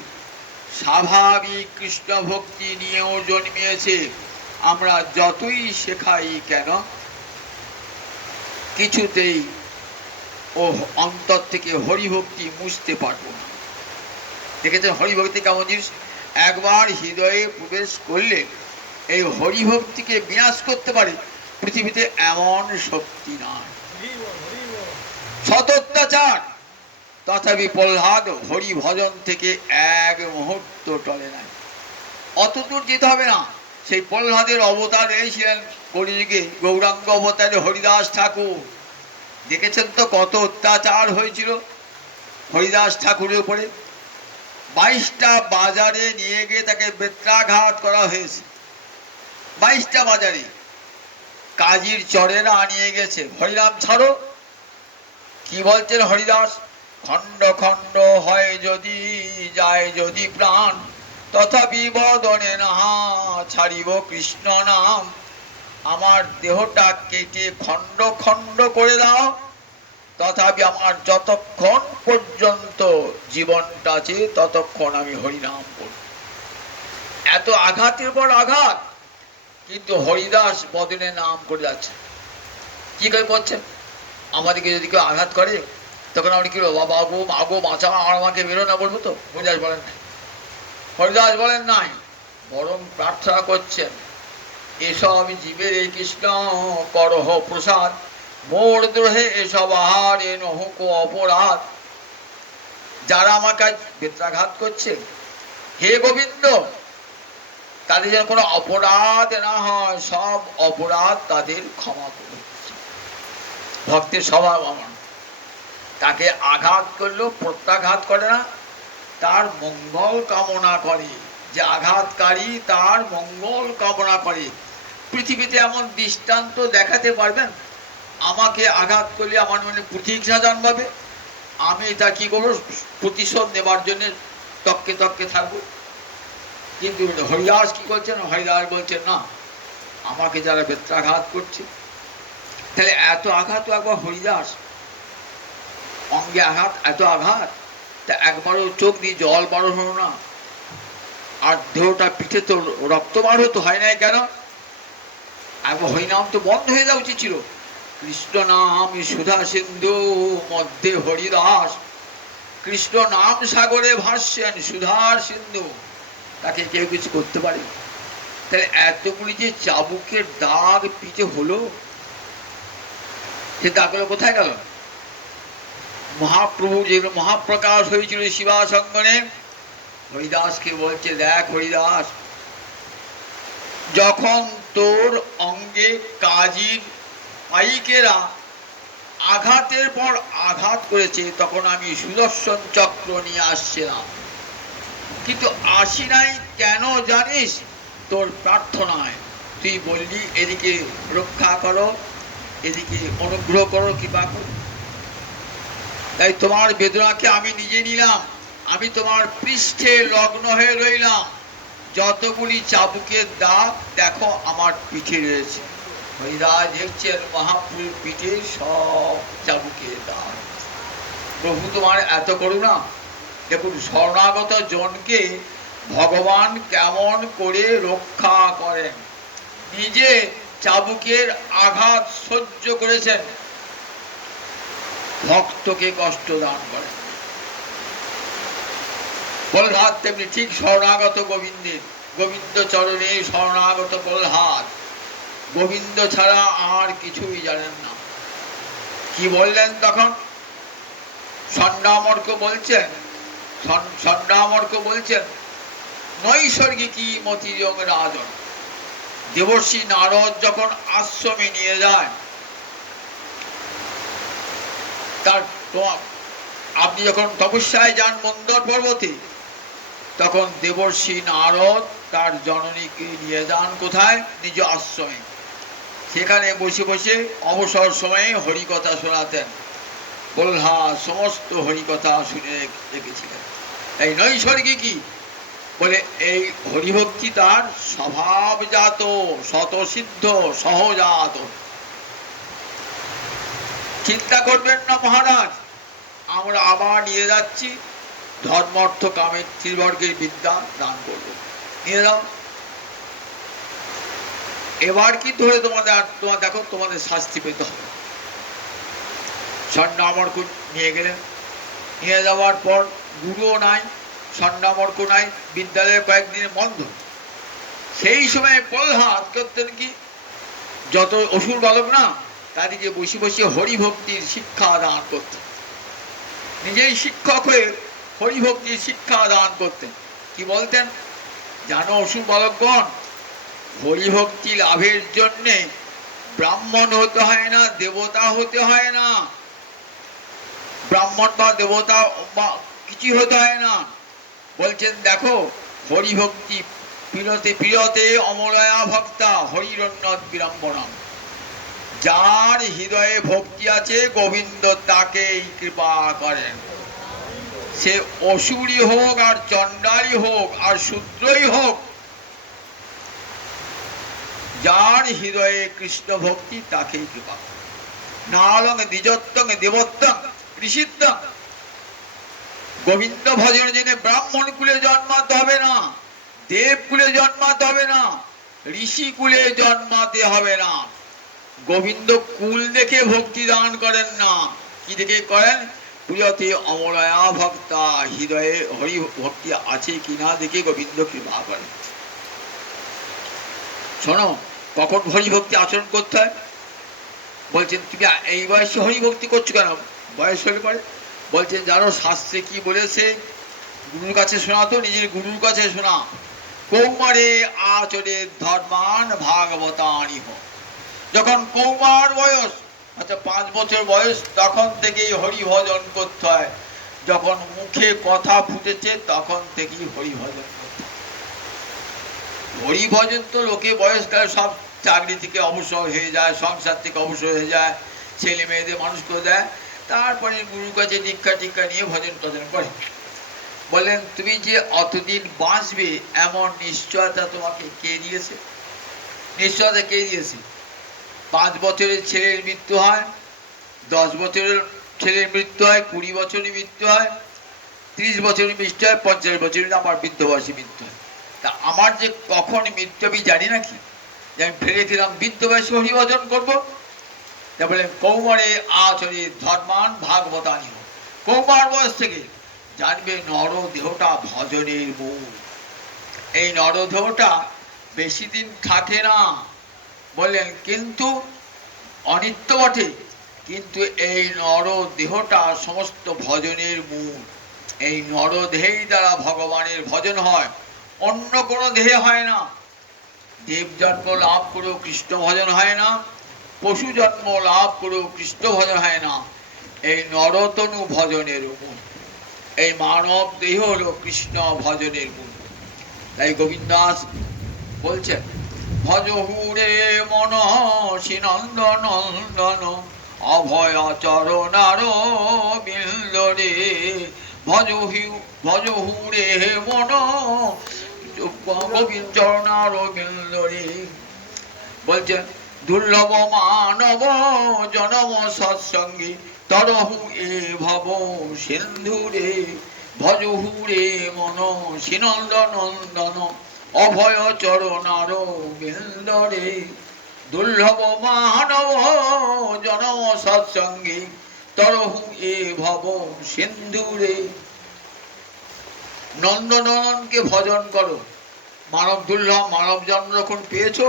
স্বাভাবিক কৃষ্ণ ভক্তি নিয়েও জন্মিয়েছে। আমরা যতই শেখাই কেন কিছুতেই ও অন্তর থেকে হরিভক্তি মুছতে পারবো না। দেখেছেন হরিভক্তি কেমন জিনিস? একবার হৃদয়ে প্রবেশ করলে এই হরিভক্তিকে বিনাশ করতে পারে, পৃথিবীতে এমন শক্তি নাই। সতত্যাচার, তথাপি প্রহ্লাদ হরি ভজন থেকে এক মুহূর্ত টলে নাই। অত দূর যেতে হবে না। সেই প্রহ্লাদের অবতার হয়েছিলেন কলিযুগে গৌরাঙ্গ অবতারে হরিদাস ঠাকুর। দেখেছেন তো কত অত্যাচার হয়েছিল হরিদাস ঠাকুরের উপরে। 22টা বাজারে নিয়ে গিয়ে তাকে বেত্রাঘাত করা হয়েছে। 22টা বাজারে কাজীর চরেরা নিয়ে গেছে, হরিনাম ছাড়ো। কি বলছেন হরিদাস? খণ্ড খণ্ড হয় যদি যায় যদি প্রাণ, তথাপি বদনে না ছাড়িব কৃষ্ণ নাম। আমার দেহটা কেটে খণ্ড খণ্ড করে দাও, তথাপি আমার যতক্ষণ পর্যন্ত জীবনটা আছে ততক্ষণ আমি হরিনাম করব। এত আঘাতের পর আঘাত, কিন্তু হরিদাস বদনে নাম করে যাচ্ছে। কি করে করছেন? আমাদেরকে যদি কেউ আঘাত করে তখন আমরা কি বলবো? বাবা গো মা গো বাঁচা, আর আমাকে বেরো না বলবো তো? হরিদাস বলেন নাই। হরিদাস বলেন নাই, বরং প্রার্থনা করছেন এসব জীবের এই কৃষ্ণ করহ প্রসাদ, মোর দ্রোহে এসব আহারে নহুক অপরাধ। যারা আমার কাছে বেত্রাঘাত করছে, হে গোবিন্দ, তাদের যেন কোনো অপরাধ না হয়, সব অপরাধ তাদের ক্ষমা করে। ভক্তের স্বভাব আমার, তাকে আঘাত করলেও প্রত্যাঘাত করে না, তার মঙ্গল কামনা করে। যে আঘাতকারী তার মঙ্গল কামনা করে। পৃথিবীতে এমন দৃষ্টান্ত দেখাতে পারবেন? আমাকে আঘাত করলে আমার মনে প্রতীক্ষা জন্মাবে, আমি তা কি করবো? প্রতিশোধ নেবার জন্য তককে তককে থাকবো। কিন্তু হরিদাস কি করছেন? হরিদাস বলছেন না, আমাকে যারা বেত্রাঘাত করছে, তাহলে এত আঘাত একবার হরিদাস অঙ্গে আঘাত, এত আঘাত, তা একবারও চোখ দিয়ে জল বার হলো না, আর দেহটা পিঠে তো রক্ত বার হতো, হয় নাই কেন? একবার হরিনাম তো বন্ধ হয়ে যাওয়া উচিত ছিল। কৃষ্ণ নাম সুধা সিন্ধু মধ্যে হরিদাস, কৃষ্ণ নাম সাগরে ভাসছেন সুধার সিন্ধু, তাকে কেউ কিছু করতে পারে? তাহলে এতগুলি যে চাবুকের দাগ পিঠে হলো, সে দাগগুলো কোথায় গেল? মহাপ্রভু যেগুলো মহাপ্রকাশ হয়েছিল শিবাসঙ্গনে, হরিদাসকে বলছে দেখ হরিদাস, যখন তোর অঙ্গে কাজীর পাইকেরা আঘাতের পর আঘাত করেছে, তখন আমি সুদর্শন চক্র নিয়ে আসছিলাম, কিন্তু আসি নাই কেন জানিস? তোর প্রার্থনায়। তুই বললি এদিকে রক্ষা করো, এদিকে অনুগ্রহ করো, কৃপা করো। তাই তোমার বেদনাকে আমি নিজে নিলাম, আমি তোমার পৃষ্ঠে লগ্ন হয়ে রইলাম। যতগুলি চাবুকের দাগ দেখো আমার পিঠে রয়েছে। হরিদাস দেখছেন মহাপ্রভুর পিঠে সব চাবুকের দাগ। প্রভু তোমার এত করুণা। দেখুন শরণাগত জনকে ভগবান কেমন করে রক্ষা করেন। নিজে চাবুকের আঘাত সহ্য করেছেন, ভক্তকে কষ্ট দান করেন। প্রহ্লাদ তেমনি ঠিক শরণাগত গোবিন্দের, গোবিন্দ চরণে শরণাগত প্রহ্লাদ, গোবিন্দ ছাড়া আর কিছুই জানেন না। কি বললেন তখন? ষণ্ডামর্ক বলছেন নৈসর্গিকী মতিযোগ রাজন। দেবর্ষি নারদ যখন আশ্রমে নিয়ে যায়, তার আপনি যখন তপস্যায় যান মন্দর পর্বতে, তখন দেবর্ষি নারদ তার জননীকে নিয়ে যান কোথায়? নিজ আশ্রমে। সেখানে বসে বসে অবসর সময়ে হরিকথা শোনাতেন। প্রহ্লাদ সমস্ত হরিকথা শুনে রেখেছিলেন। এই নৈসর্গিকী বলে এই হরিভক্তি তার স্বভাবজাত, স্বতঃসিদ্ধ, সহজাত। চিন্তা করবেন না মহারাজ, আমরা আবার নিয়ে যাচ্ছি, ধর্ম অর্থ কামের ত্রিবর্গের বিদ্যা দান করব, নিয়ে যাও। এবার কি ধরে তোমার দেখো, তোমাদের শাস্তি পেতে হবে। স্বর্ণামর্ক নিয়ে গেলেন। নিয়ে যাওয়ার পর গুরুও নাই, স্বর্ণামর্ক নাই, বিদ্যালয়ে কয়েকদিন বন্ধ। সেই সময় প্রহ্লাদ করতেন কি, যত অসুর বালক না, তাদেরকে বসে বসে হরিভক্তির শিক্ষা দান করতেন। নিজেই শিক্ষক হয়ে হরিভক্তির শিক্ষা দান করতেন। কি বলতেন জানো অসুর বালকগণ, হরিভক্তি লাভের জন্যে ব্রাহ্মণ হতে হয় না, দেবতা হতে হয় না, ব্রাহ্মণ বা দেবতা বা কিছু হতে হয় না। বলছেন দেখো, হরিভক্তি প্রিয়তে প্রিয়তে অমলয়া ভক্তা হরিরণ্যদ বিড়ম্বনা। যার হৃদয়ে ভক্তি আছে গোবিন্দ তাকেই কৃপা করেন। সে অসুরই হোক আর চণ্ডালই হোক আর শূদ্রই হোক, যার হৃদয়ে কৃষ্ণ ভক্তি তাকেই কৃপা। নালং দ্বিজত্বং দেবত্বং ঋষিত্বং। গোবিন্দ ভজনের জন্য ব্রাহ্মণ কুলে জন্মাতে হবে না, দেব কুলে জন্মাতে হবে না, ঋষি কুলে জন্মাতে হবে না। গোবিন্দ কুল দেখে ভক্তি দান করেন না, কি দেখে করেন? প্রিয়তে অমলয়া ভক্তা, হৃদয়ে হরি ভক্তি আছে কিনা দেখে গোবিন্দ কৃপা করেন। শোনো, কখন হরিভক্তি আচরণ করতে হয়? বলছেন তুমি এই বয়সে হরিভক্তি করছো কেন? বয়স হলে পরে বলছেন জানো শাস্ত্রে কি বলেছে? গুরুর কাছে শোনা, তো নিজের গুরুর কাছে শোনা। কৌমারে আচরে ধর্মান ভাগবতানি হোক। যখন কৌমার বয়স, আচ্ছা 5 বছর বয়স, তখন থেকেই হরি ভজন করতে হয়। যখন মুখে কথা ফুটেছে তখন থেকেই হরি ভজন করতে হয়। হরি ভজন তো লোকে বয়সকালে সব চাকরি থেকে অবসর হয়ে যায়, সংসার থেকে অবসর হয়ে যায়, ছেলে মেয়েদের মানুষ করে দেয়, তারপরে গুরুর কাছে দীক্ষা টিক্ষা নিয়ে ভজন টজন করে। বলেন তুমি যে অতদিন বাঁচবে এমন নিশ্চয়তা তোমাকে কে দিয়েছে? নিশ্চয়তা কে দিয়েছে? 5 বছরের ছেলের মৃত্যু হয়, 10 বছরের ছেলের মৃত্যু হয়, 20 বছরের মৃত্যু হয়, 30 বছরের মৃত্যু হয়, 50 বছরের আমার বৃদ্ধ বয়সে মৃত্যু হয়। তা আমার যে কখন মৃত্যু আমি জানি নাকি যে আমি ফেলে দিলাম বৃদ্ধ বয়সে হরিভজন করবো? তা বলেন কৌমারে আচরে ধর্মান ভাগবতানি হোক। কৌমার বয়স থেকে জানবে নর দেহটা ভজনের মূল। এই নর দেহটা বেশি দিন থাকে না বললেন, কিন্তু অনিত্য বটে, কিন্তু এই নর দেহটা সমস্ত ভজনের মূল। এই নর দেহেই দ্বারা ভগবানের ভজন হয়, অন্য কোনো দেহে হয় না। দেব জন্ম লাভ করেও কৃষ্ণ ভজন হয় না, পশু জন্ম লাভ করেও কৃষ্ণ ভজন হয় না। এই নরতনু ভজনের মূল, এই মানব দেহ হল কৃষ্ণ ভজনের মূল। তাই গোবিন্দাস বলছেন ভজহুরে মনসি নন্দনন্দন অভয় চরণার বিন্দরে। ভজহুরে মন গোবিন্দ চরণার বিন্দরে। বলছেন দুর্লভ মানব জনম সৎসঙ্গী তরহু এ ভব সিন্ধুরে। ভজহুরে মন সিনন্দনন্দন অভয় চরণার বিন্দরে। দুর্লভ মানব জনম সৎসঙ্গী তরহু এ ভব সিন্ধুরে। নন্দনকে ভজন করো। মানব দুর্লভ, মানব জন্ম যখন পেয়েছো,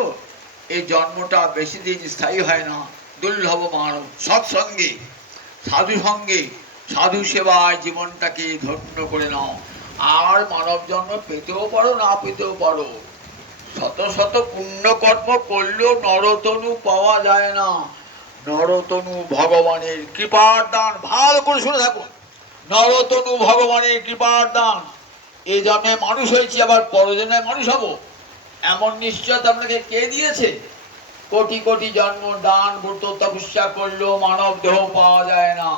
এই জন্মটা বেশি দিন স্থায়ী হয় না। দুর্লভ মানব সৎসঙ্গে, সাধু সঙ্গে, সাধু সেবায় জীবনটাকে ধন্য করে নাও। আর মানব জন্ম পেতেও পারো, না পেতেও পারো। শত শত পুণ্যকর্ম করলেও নরতনু পাওয়া যায় না। নরতনু ভগবানের কৃপার দান। ভালো করে শুনে থাকুন, নরতনু ভগবানের কৃপার দান। এই জন্মে মানুষ হয়েছি, আবার পরজন্মে মানুষ হব, এমন নিশ্চয়তা আপনাকে কে দিয়েছে? কোটি কোটি জন্ম দান ব্রত তপস্যা করলেও মানব দেহ পাওয়া যায় না।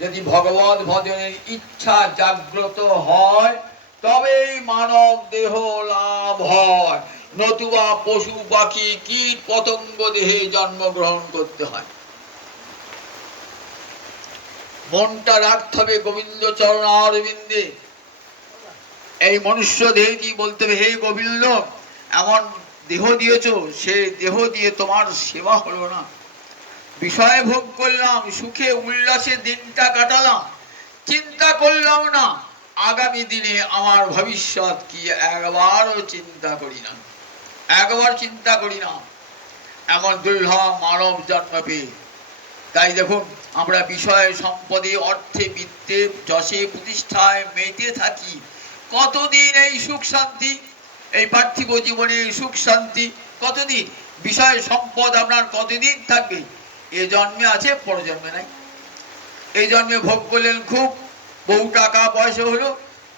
যদি ভগবত ভজনের ইচ্ছা জাগ্রত হয় তবেই মানব দেহ লাভ হয়, নতুবা পশু পাখি কীট পতঙ্গ দেহে জন্মগ্রহণ করতে হয়। মনটা রাখতে হবে গোবিন্দ চরণ অরবিন্দে। এই মনুষ্য দেহটি বলতে হবে, হে গোবিন্দ, এমন দেহ দিয়েছ, সে দেহ দিয়ে তোমার সেবা হলো না। বিষয় ভোগ করলাম, সুখে উল্লাসে দিনটা কাটালাম, চিন্তা করলাম না আগামী দিনে আমার ভবিষ্যৎ কি, একবারও চিন্তা করি না, একবার চিন্তা করি না। এমন দুর্লভ মানব জন্ম পেয়ে। তাই দেখুন, আমরা বিষয় সম্পদে অর্থে বিত্তে যশে প্রতিষ্ঠায় মেতে থাকি। কতদিন এই সুখ শান্তি, এই পার্থিব জীবনে সুখ শান্তি কতদিন? বিষয় সম্পদ আপনার কতদিন থাকবে? এ জন্মে আছে, পরজন্মে নাই। এই জন্মে ভোগ করলেন খুব, বহু টাকা পয়সা হলো,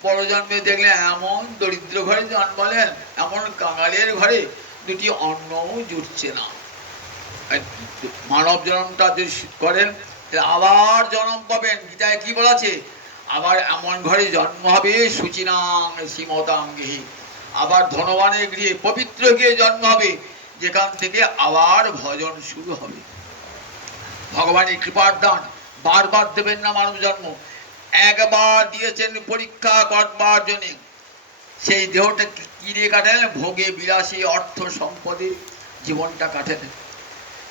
পরজন্মে দেখলেন এমন দরিদ্র ঘরে জন্মালেন, এমন কাঙালের ঘরে দুটি অন্নও জুটছে না। মানব জন্মটা যদি করেন আবার জন্ম পাবেন। গীতায় কি বলা আছে? আবার এমন ঘরে জন্ম হবে সুচিনাং শ্রীমতাঙ্গি, আবার ধনবানের গৃহে পবিত্র গৃহে জন্ম হবে, যেখান থেকে আবার ভজন শুরু হবে। ভগবানের কৃপার দান বারবার দেবেন না মানব জন্ম। একবার দিয়েছেন পরীক্ষা করবার জন্য। সেই দেহটা কি দিয়ে কাটেন? ভোগে বিলাসী অর্থ সম্পদে জীবনটা কাটেন।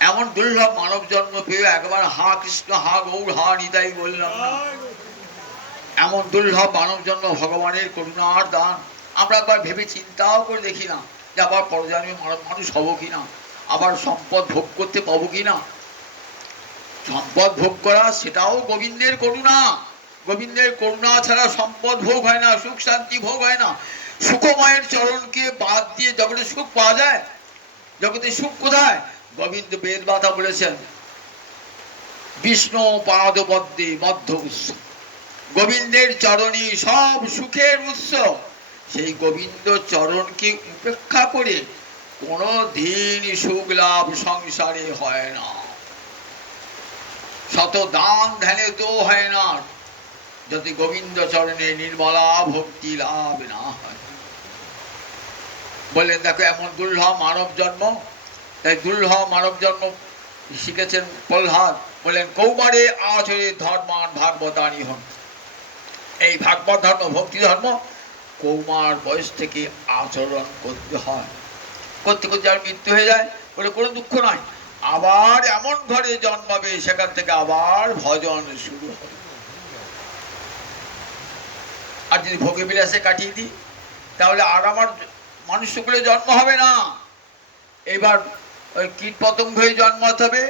এমন দুর্লভ মানব জন্ম পেয়ে একবার হা কৃষ্ণ হা গৌর হা নিতাই বললাম না। এমন দুর্লভ মানব জন্ম ভগবানের করুণার দান। আমরা একবার ভেবে চিন্তাও করে দেখি না যে আবার পরজন্মে মানুষ হব কিনা, আবার সম্পদ ভোগ করতে পাবো কিনা। সম্পদ ভোগ করা সেটাও গোবিন্দের করুণা। গোবিন্দের করুণা ছাড়া সম্পদ ভোগ হয় না, সুখ শান্তি ভোগ হয় না। সুখময়ের চরণকে বাদ দিয়ে জগতে সুখ পাওয়া যায়? জগতে সুখ কোথায়? গোবিন্দ বেদ বাতা বলেছেন, বিষ্ণু পাদপদ্মে মধ্য উৎস। গোবিন্দের চরণে সব সুখের উৎস। সেই গোবিন্দ চরণকে উপেক্ষা করে কোনো দিন সুখ লাভ সংসারে হয় না। শত দান ধ্যানে তো হয় না, যদি গোবিন্দ চরণে নির্মলা ভক্তি লাভ না হয়। বললেন দেখো এমন দুর্লভ মানব জন্ম। তাই দুর্লভ মানব জন্ম শিখেছেন প্রহ্লাদ। বললেন কৌমারে আচরে ধর্মান ভাগবতানি হন। এই ভাগবত ধর্ম, ভক্তি ধর্ম কৌমার বয়স থেকে আচরণ করতে হয়। করতে করতে আর মৃত্যু হয়ে যায়, বলে কোনো দুঃখ নয়। আবার এমন ঘরে জন্মাবে, সেখান থেকে আবার ভজন শুরু হবে। আর যদি ভোগে বিলাসে কাটিয়ে দিই তাহলে আর আমার মানুষ সকলে জন্ম হবে না। এবার ওই কীট পতঙ্গ হয়ে জন্মাতে হবে,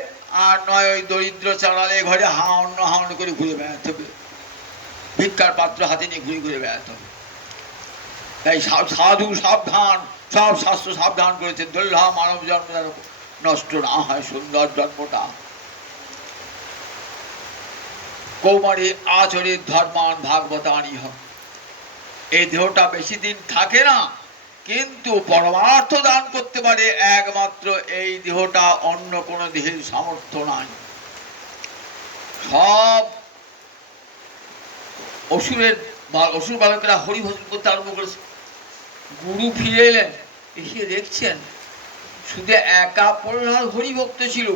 আর নয় ওই দরিদ্র চালালে ঘরে হাওন হাওন করে ঘুরে বেড়াতে হবে, ভিক্ষার পাত্র হাতে নিয়ে ঘুরে ঘুরে বেড়াতে হবে। তাই সাধু সাবধান, সব শাস্ত্র সাবধান করেছেন, দুর্লভ মানব জন্ম যেন নষ্ট না হয় সুন্দর জন্মটা। কৌমারে আচরে ধর্মান ভাগবতানি হয়। এই দেহটা বেশি দিন থাকে না, কিন্তু পরমার্থ দান করতে পারে একমাত্র এই দেহটা, অন্য কোনো দেহের সামর্থ্য নাই। সব অসুর বালকেরা হরিভজন করতে আরম্ভ করেছে। গুরু ফিরে এলেন, এসে দেখছেন শুধু একা প্রহ্লাদ হরিভক্ত ছিল।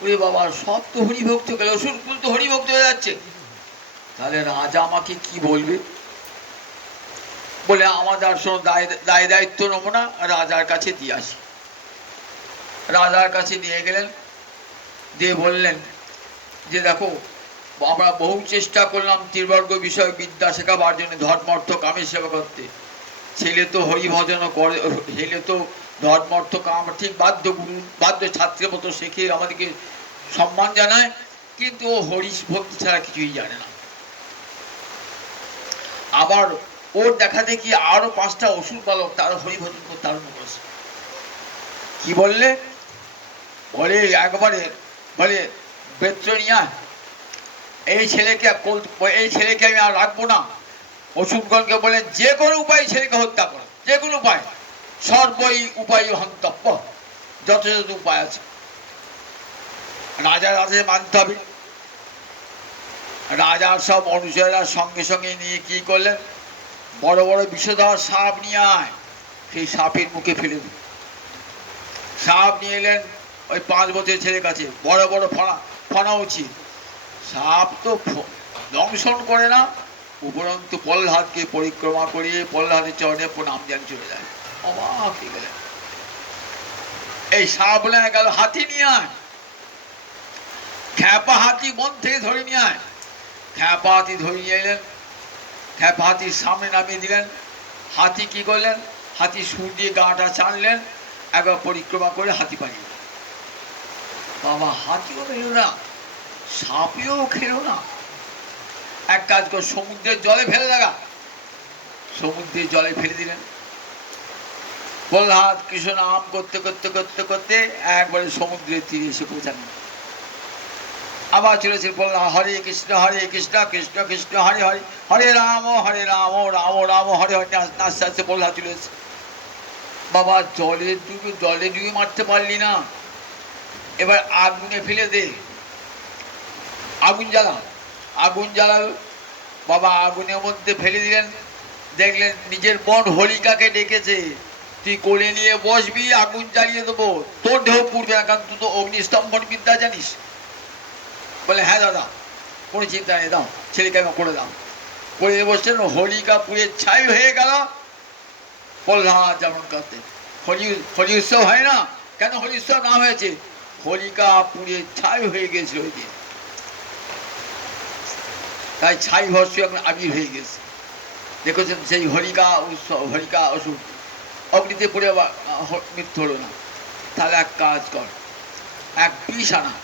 ওরে বাবা, সব তো হরিভক্ত গেল, অসুরকুল তো হরিভক্ত হয়ে যাচ্ছে, তাহলে রাজা আমাকে কি বলবে? বলে আমাদের শোনো, দায় দায়িত্ব নেবো না, রাজার কাছে দিয়ে আসি। রাজার কাছে নিয়ে গেলেন, দিয়ে বললেন যে দেখো, আমরা বহু চেষ্টা করলাম ত্রিবর্গ বিষয় বিদ্যা শেখাবার জন্য, ধর্ম অর্থ কামের সেবা করতে। ছেলে তো হরিভজন করে, ছেলে তো ধর্ম অর্থ কাম ঠিক বাধ্য, গুরু বাধ্য ছাত্রের মতো শেখে আমাদেরকে সম্মান জানায়, কিন্তু ও হরি ভক্তি ছাড়া কিছুই জানে না। আবার ওর দেখা দেখি আরো 5টা অসুর বালক তারা হরিভজন করতে আরম্ভ করেছে। কি বললে? বলে একবারে বলে বেত্রনিয়া এই ছেলেকে আমি আর রাখবো না। অসুরগণকে বলেন যে কোনো উপায় ছেলেকে হত্যা করো, যে কোনো উপায়, সর্বই উপায় হন্তব্য, যথাযথ উপায় আছে। রাজার আদেশ মানতে হবে। রাজার সব অনুচরেরা সঙ্গে সঙ্গে নিয়ে কি করলেন, বড় বড় বিষধর সাপ নিয়ে আয়, সেই সাপের মুখে ফেলে দিল। সাপ নিয়ে এলেন ওই 5 বছরের ছেলের কাছে, বড় বড় ফনা উচিত। সাপ তো দংশন করে না, উপরন্তু প্রহ্লাদকে পরিক্রমা করিয়ে প্রহ্লাদের চরণে প্রণাম জানিয়ে চলে যায়। অবাক হয়ে গেলেন। এই সাপ বলে গেল হাতি নিয়ে আয়, খ্যাপা হাতি বন থেকে ধরে নিয়ে আয়। খ্যাপা হাতি ধরে নিয়ে এলেন, খ্যাপা হাতির সামনে নামিয়ে দিলেন। হাতি কি করলেন, হাতি সুর দিয়ে গাটা চানলেন, একবার পরিক্রমা করে হাতি পালিয়ে। বাবা, হাতিও খেলো না, সাপেও খেলো না। এক কাজ কর, সমুদ্রের জলে ফেলে লাগা। সমুদ্রের জলে ফেলে দিলেন। প্রহ্লাদ কৃষ্ণ নাম করতে করতে করতে করতে একবারে সমুদ্রের তীরে এসে পৌঁছালেন। আবার চলেছে প্রহ্লাদ হরে কৃষ্ণ কৃষ্ণ কৃষ্ণ হরে হরে, হরে রাম রাম রাম হরে হরে, আস্তে আস্তে প্রহ্লাদ চলে এসেছে। বাবা, জলে ডুবে মারতে পারলি না, এবার আগুনে ফেলে দে, আগুন জ্বালালো। বাবা আগুনের মধ্যে ফেলে দিলেন। দেখলেন নিজের বোন হোলিকাকে ডেকেছে, তুই কোলে নিয়ে বসবি, আগুন জ্বালিয়ে দেবো, তোর দেহ পুড়বে না, কারণ তুই তো অগ্নিস্তম্ভন বিদ্যা জানিস। বলে হ্যাঁ দাদা, কোনো চিন্তা নেই, দাও ছেলেকে আমি করে দাও। করে বসছেন, হোলিকা পুড়ে ছাই হয়ে গেল। প্রহ্লাদ যেমন কাঁদতে, হোলি উৎসব হয় না কেন, হোলি উৎসব নাম হয়েছে, হোলিকা পুড়ে ছাই হয়ে গেছিল ওই দিন, তাই ছাই ভস্য এখন আবির হয়ে গেছে। দেখেছেন সেই হোলিকা উৎসব, হোলিকা অসুর অগ্নিতে পুড়ে মৃত্যু হলো না। তাহলে এক কাজ কর, এক বিষ আনা,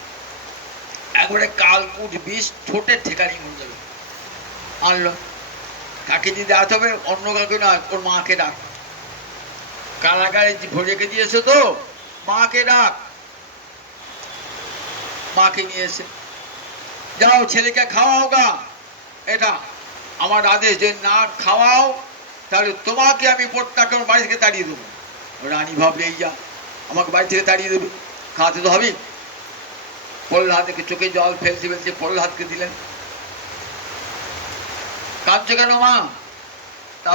একবারে কালকুট বিষ, ঠোঁটের ঠেকানি হয়ে যাবে। আনলো, কাকে দিয়ে দেওয়াতে হবে, অন্য কাউকে নয়, ওর মাকে ডাক। কারাগারে রেখে দিয়েছে তো, মাকে ডাক। মাকে নিয়ে এসে, যাও ছেলেকে খাওয়াও গা, এটা আমার আদেশ, যে না খাওয়াও তাহলে তোমাকে আমি প্রত্যাখ্যান বাড়ি থেকে তাড়িয়ে দেবো। রানী ভাবলে এই যা, আমাকে বাড়ি থেকে তাড়িয়ে দেবে, খাওয়াতে তো হবেই। প্রহ্লাদকে চোখে জল ফেলতে ফেলতে প্রহ্লাদকে দিলেন। কাঁদছো কেন মা? তা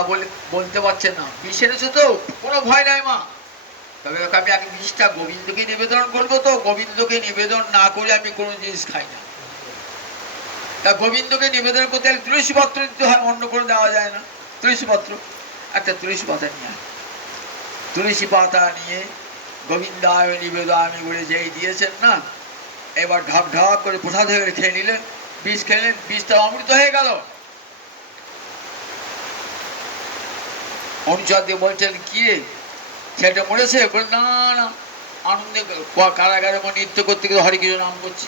বলতে পারছেন না, বিষ এনেছো তো, কোনো ভয় নাই মা, তবে আমি আগে বিষটা গোবিন্দকে নিবেদন করবো, তো গোবিন্দকে নিবেদন না করে আমি কোনো জিনিস খাই না। তা গোবিন্দকে নিবেদন করতে তুলসী পত্র দিতে হয়, অন্য করে দেওয়া যায় না। তুলসী পত্র, একটা তুলসী পাতা নিয়ে আয়। তুলসী পাতা নিয়ে গোবিন্দায় নিবেদন বলে যেই দিয়েছেন না, এবার ঢক ঢক করে প্রসাদ হয়ে খেয়ে নিলেন, বিষ খেলেন, বিষটা অমৃত হয়ে গেল। অনুচর দিয়ে বলছেন কি রে, ছেলেটা মরেছে? বলে না না, আনন্দে কারাগারে নৃত্য করতে গেলে হরে কৃষ্ণ নাম করছে।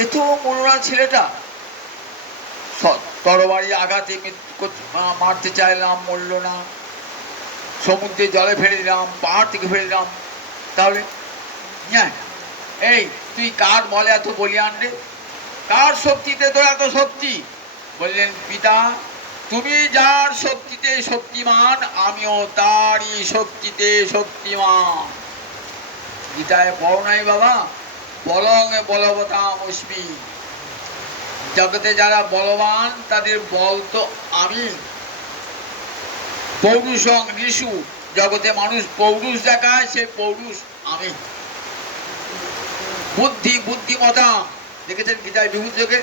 এ তো মনোরা ছেলেটা, তরবারি আঘাতে মারতে চাইলাম, মরল না, সমুদ্রে জলে ফেলে দিলাম, পাহাড় থেকে ফেলে দিলাম, তাহলে হ্যাঁ, এই তুই কার বলে এত বলিয়ান রে, কার শক্তিতে তোর এত শক্তি? বললেন পিতা, তুমি যার শক্তিতে শক্তিমান, আমিও তারই শক্তিতে শক্তিমান। গীতায় পড়ো নাই বাবা, বলং বলবতাম অস্মি, জগতে যারা বলবান তাদের বল তো আমি। পৌরুষং ঋষু, জগতে মানুষ পৌরুষ দেখায়, সে পৌরুষ আমি। বুদ্ধিমতা, দেখেছেন গীতায় বিভূতিকে,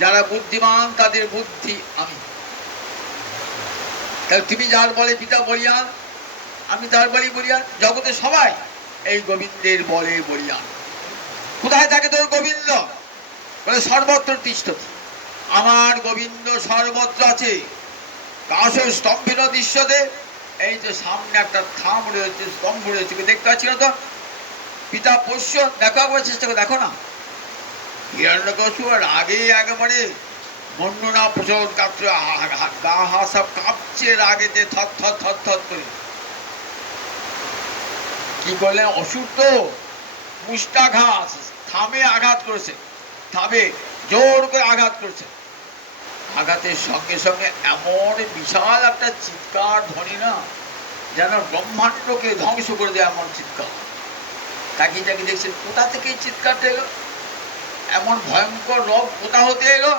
যারা বুদ্ধিমান তাদের বুদ্ধি আমি। তাহলে তুমি যার বলে পিতা বলিয়ান, আমি তার বলে বলিয়ান, জগতে সবাই এই গোবিন্দের বলে বলিয়ান। কোথায় থাকে তোর গোবিন্দ? বলে সর্বত্র তিষ্ঠতি, আমার গোবিন্দ সর্বত্র আছে। কাশ স্তম্ভের দৃশ্যতে, এই যে সামনে একটা থাম রয়েছে, স্তম্ভ রয়েছে, দেখতে পাচ্ছি না তো? পিতা পোষ্য, দেখো একবার চেষ্টা করে দেখো না। হিরণ্যকশিপুর আগে একেবারে বর্ণনা প্রচুর কাছে গা হাত সব কাঁপছে রাগেতে থর থর থর থর করে। কি করলেন? অসুর তো মুষ্টাঘাত, থামে আঘাত করেছে, থামে জোর করে আঘাত করেছে। আঘাতের সঙ্গে সঙ্গে এমন বিশাল একটা চিৎকার ধ্বনি, না যেন ব্রহ্মাণ্ডকে ধ্বংস করে দেয় এমন চিৎকার। তাকিয়ে তাকিয়ে দেখছেন কোথা থেকে এই চিৎকারটা এলো, এমন ভয়ঙ্কর রব কোথা হতে এলো।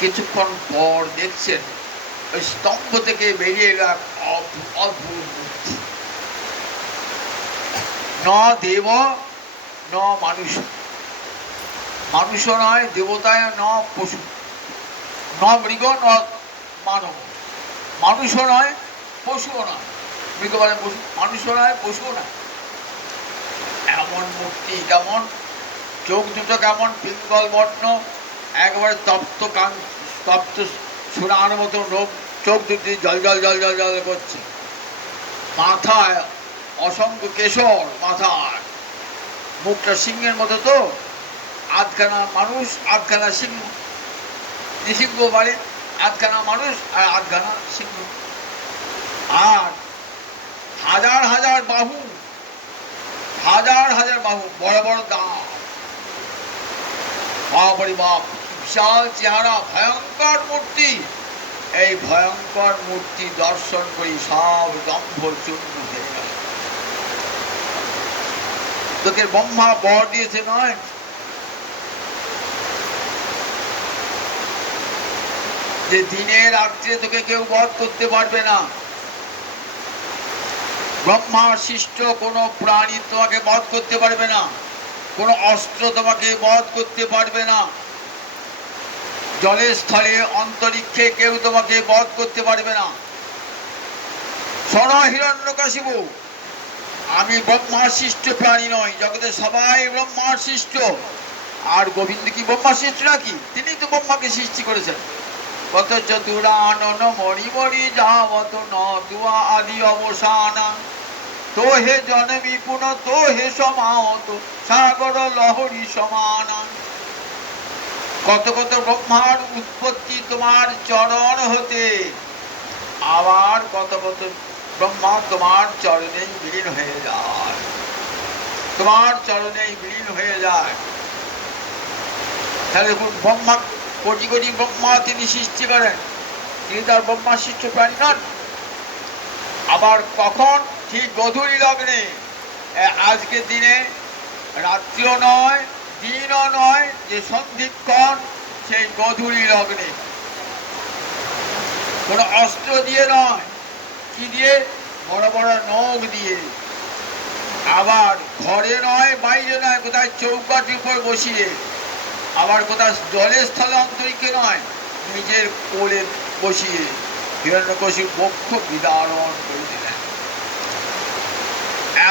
কিছুক্ষণ পর দেখছেন ওই স্তম্ভ থেকে বেরিয়ে এলো এক অদ্ভুত মূর্তি। ন দেব ন মানুষ, মানুষও নয়, দেবতায় ন পশু, ন মৃগ ন মানব, মানুষও নয় পশুও নয়, মৃগ বলে পশু, মানুষও নয় পশুও নয়। এমন মূর্তি, কেমন চোখ দুটো কেমন পিঙ্গল বর্ণ, একবারে তপ্ত কান, তপ্ত সোনার মতো রোগ, চোখ দুটি জল জল জল জল জল করছে। মাথায় অসংখ্য কেশর, মাথায় মুখটা সিংহের মতো, তো আধখানা মানুষ আধখানা সিংহ, নৃসিংহ বাড়ি, আধখানা মানুষ আর আধখানা সিংহ। আর হাজার হাজার বাহু, হাজার হাজার বাহু, বড় বড় দাঁত, বাবারে বাপ, বিশাল চেহারা, ভয়ঙ্কর মূর্তি। এই ভয়ঙ্কর মূর্তি দর্শন করি সব দম্ভ চূর্ণ হয়ে গেল। তোকে ব্রহ্মা বর দিয়েছে নয়, যে দিনে রাত্রে তোকে কেউ বধ করতে পারবে না। ব্রহ্মা সৃষ্ট কোনো প্রাণী তোমাকে বধ করতে পারবে না, কোনো অস্ত্র তোমাকে বধ করতে পারবে না, জলে স্থলে অন্তরিক্ষে কেউ তোমাকে বধ করতে পারবে না। শোনো হিরণ্যকশিপু, আমি ব্রহ্মার সৃষ্ট প্রাণী নই, জগতে সবাই ব্রহ্মার সৃষ্ট। আর গোবিন্দ কি ব্রহ্মার সৃষ্ট নাকি? তিনি তো ব্রহ্মাকে সৃষ্টি করেছেন। কত চতুরানন মরি মরি যাবত ন দুয়া আদি অবসানা, তো হে জনমী পুন তো হে সমাহত সাগর লহরী সমানা। কত কত ব্রহ্মার উৎপত্তি তোমার চরণ হতে, আবার কত কত ব্রহ্মা তোমার চরণেই বিলীন হয়ে যায়, তোমার চরণেই বিলীন হয়ে যায়। তাহলে দেখুন, ব্রহ্মা কোটি কোটি ব্রহ্মা তিনি সৃষ্টি করেন, তিনি তার ব্রহ্মা সৃষ্ট প্রাণী নন। আবার কখন? ঠিক গধূলি লগ্নে, আজকের দিনে রাত্রিও নয় দিনও নয়, যে সন্ধিক্ষণ, সেই গধূলি লগ্নে। কোনো অস্ত্র দিয়ে নয়, কি দিয়ে? বড় বড় নখ দিয়ে। আবার ঘরে নয় বাইরে নয়, কোথায় চৌকাঠির উপর বসিয়ে, আবার কোথায় জলের স্থলে অন্তরিক্ষে নয়, নিজের কোলে বসিয়ে হিরণ্যকশির বক্ষ বিদারণ করে দিলেন।